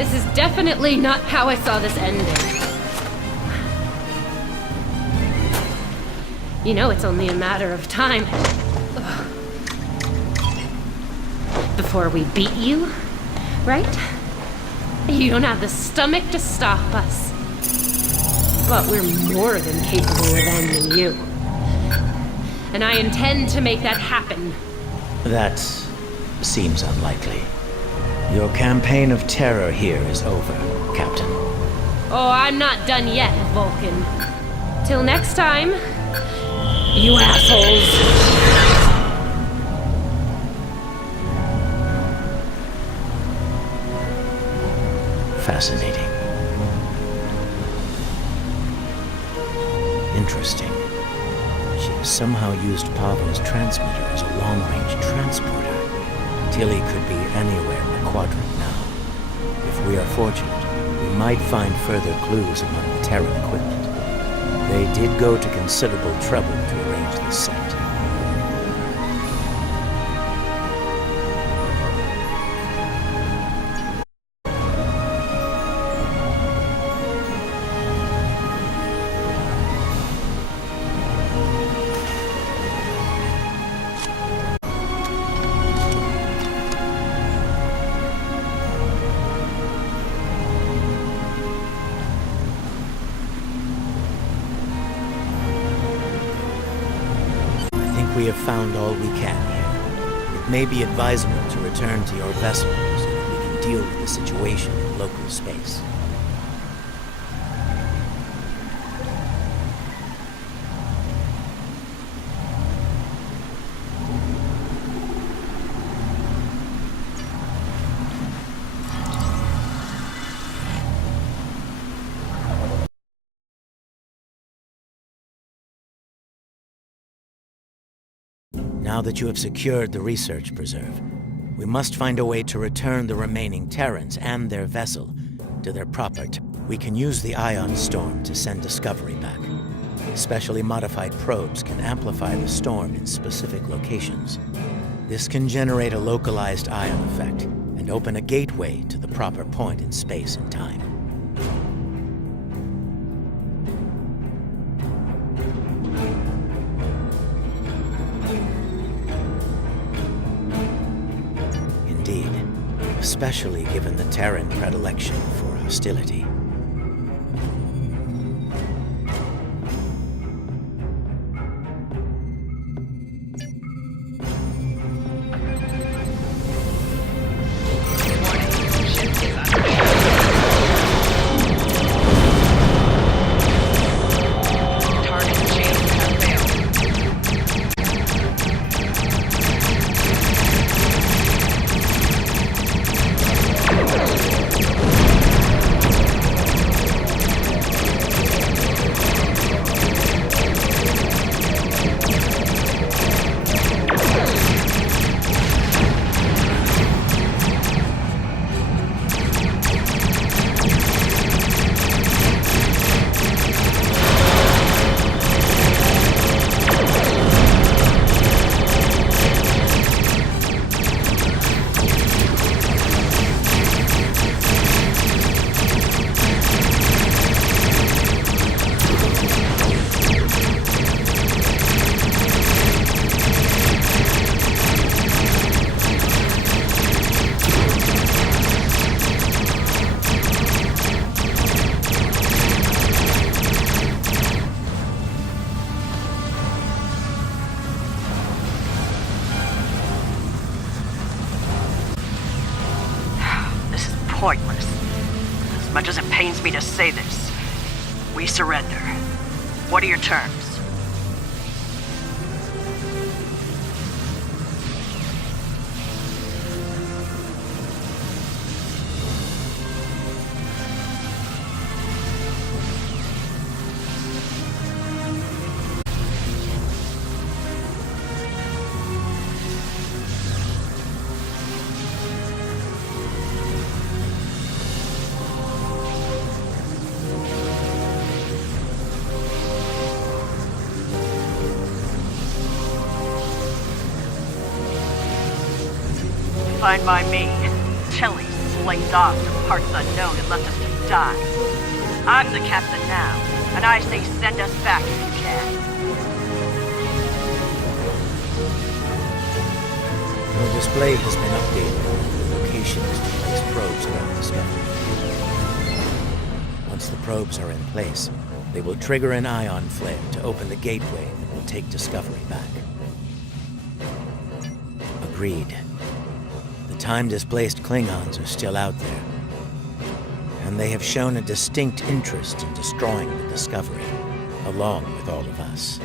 This is definitely not how I saw this ending. You know it's only a matter of time before we beat you, right? You don't have the stomach to stop us. But we're more than capable of ending you. And I intend to make that happen. That seems unlikely. Your campaign of terror here is over, Captain. Oh, I'm not done yet, Vulcan. Till next time, you assholes. Fascinating. Interesting. She has somehow used Pavo's transmitter as a long-range transporter. Tilly could be anywhere in the quadrant now. If we are fortunate, we might find further clues among the Terran equipment. They did go to considerable trouble to arrange this set. We have found all we can here. It may be advisable to return to your vessel so that we can deal with the situation in local space. Now that you have secured the research preserve, we must find a way to return the remaining Terrans and their vessel to their proper We can use the ion storm to send Discovery back. Specially modified probes can amplify the storm in specific locations. This can generate a localized ion effect and open a gateway to the proper point in space and time. Especially given the Terran predilection for hostility. Pointless. As much as it pains me to say this, we surrender. What are your terms? Fine by me. Tilly's. blazed off to parts unknown and left us to die. I'm the captain now, and I say send us back if you can. The display has been updated on the locations to place probes around Discovery. Once the probes are in place, they will trigger an ion flare to open the gateway that will take Discovery back. Agreed. The time-displaced Klingons are still out there, and they have shown a distinct interest in destroying the Discovery, along with all of us.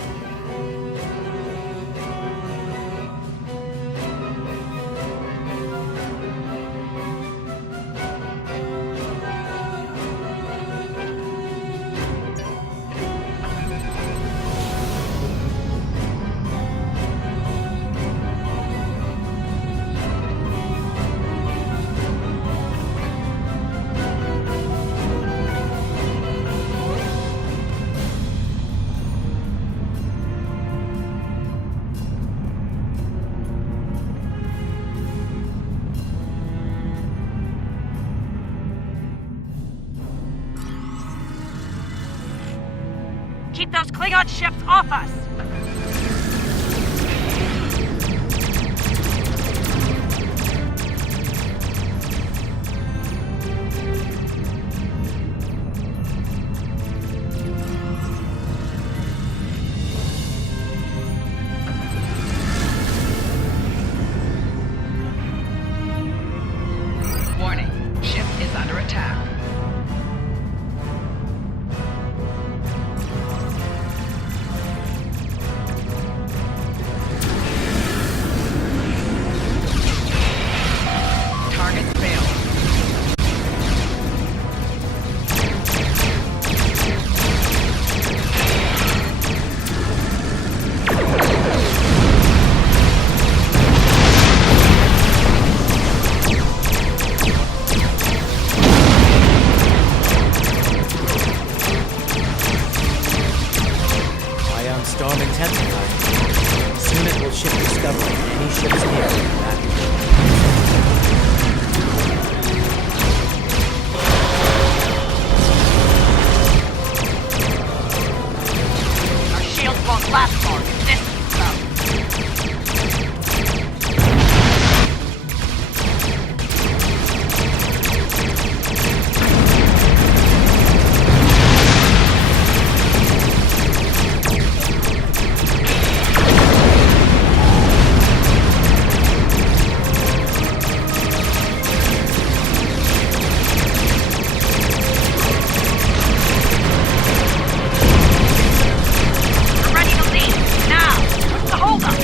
Keep those Klingon ships off us! Warning, ship is under attack. Target failed. Ion storm intensifying. Soon it will ship Discovery and any ships near it back. Our shields won't last long if this keeps up. We're ready to leave! Now! What's the holdup?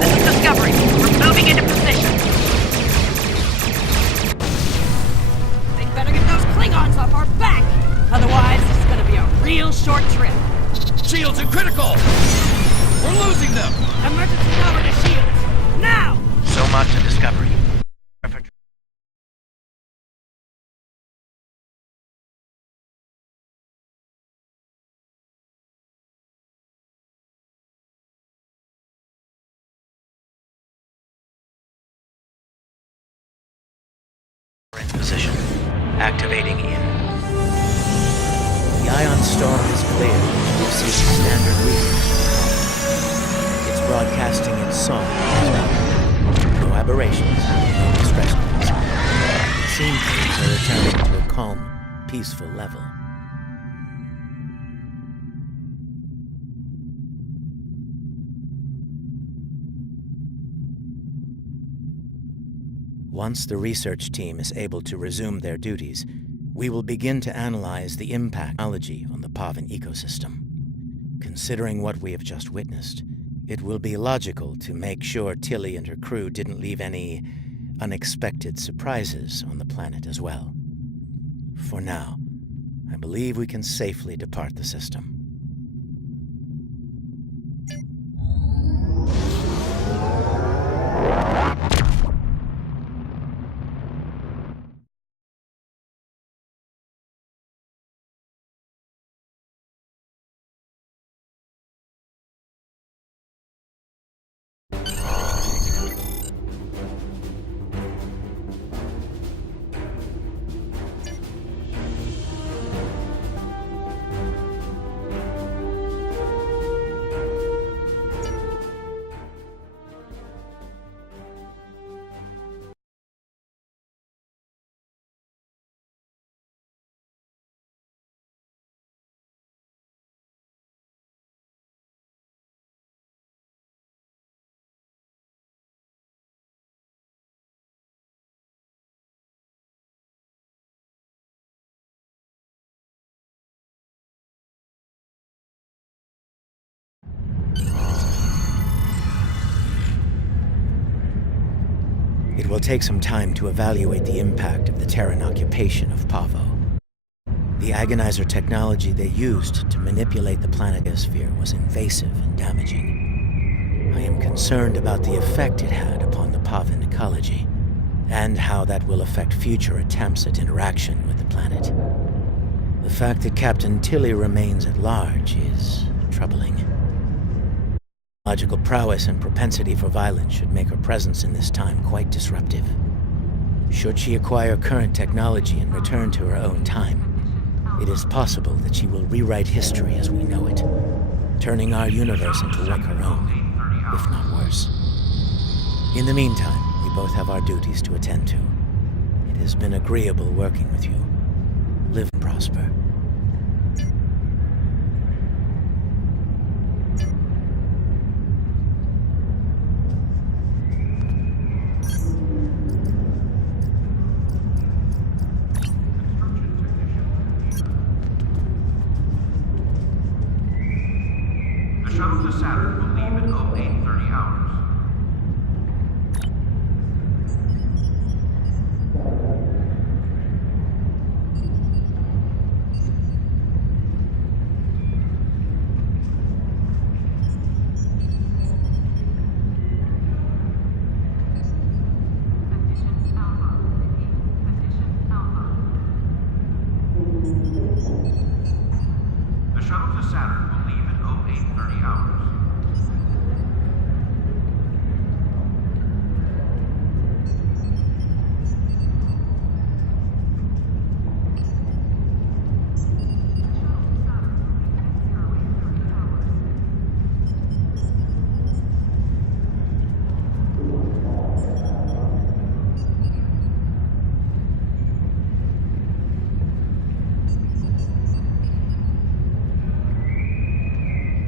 This is Discovery. We're moving into position. They better get those Klingons off our back. Otherwise, this is gonna be a real short trip. Shields are critical! We're losing them! Emergency power to shields. Now! So much to Discovery. In position. Activating in. The ion storm is cleared. We've seen standard readings. It's broadcasting in song as well. No aberrations, no distress calls. It seems things are returning to a calm, peaceful level. Once the research team is able to resume their duties, we will begin to analyze the impact of technology on the Pavan ecosystem. Considering what we have just witnessed, it will be logical to make sure Tilly and her crew didn't leave any unexpected surprises on the planet as well. For now, I believe we can safely depart the system. It will take some time to evaluate the impact of the Terran occupation of Pavo. The agonizer technology they used to manipulate the planetosphere was invasive and damaging. I am concerned about the effect it had upon the Pavan ecology, and how that will affect future attempts at interaction with the planet. The fact that Captain Tilly remains at large is troubling. Logical prowess and propensity for violence should make her presence in this time quite disruptive. Should she acquire current technology and return to her own time, it is possible that she will rewrite history as we know it, turning our universe into like her own, if not worse. In the meantime, we both have our duties to attend to. It has been agreeable working with you. Live and prosper. The shuttle to Saturn will leave in 0830 hours. The shuttle to Saturn will leave in 0830 hours.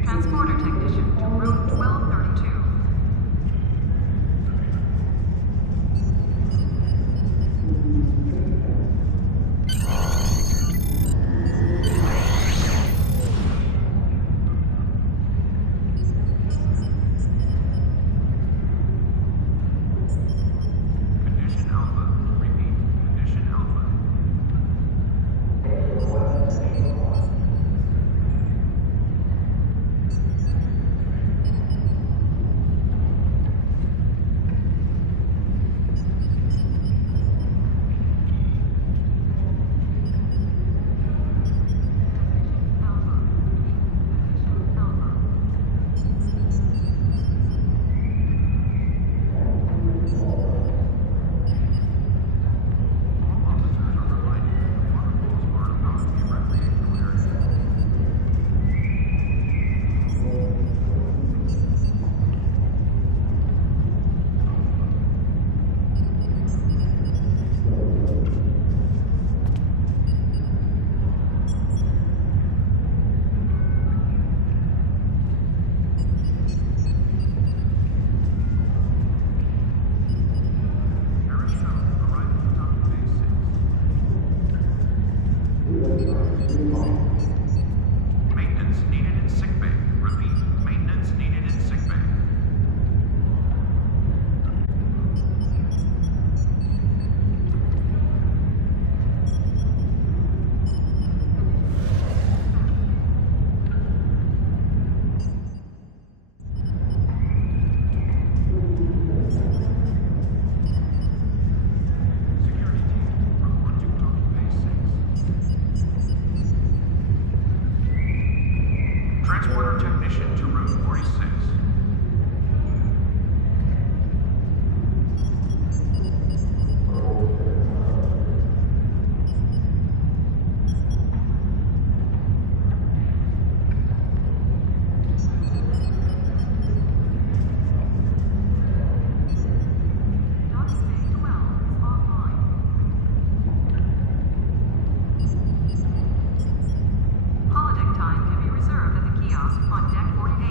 Transporter technician to room 1232. Condition Alpha. Repeat. Condition Alpha. Maintenance needed in sickbay. Repeat, maintenance needed in sickbay. Security team, report to talking base 6. Transporter technician to route 46. Holodeck time can be reserved at the kiosk on deck 48.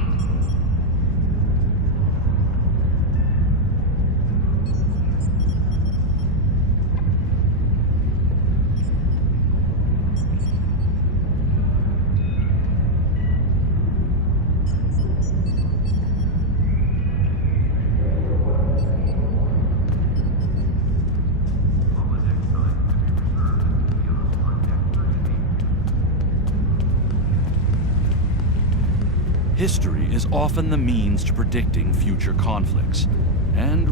Holodeck time to be reserved at the kiosk on deck 38. History is often the means to predicting future conflicts, and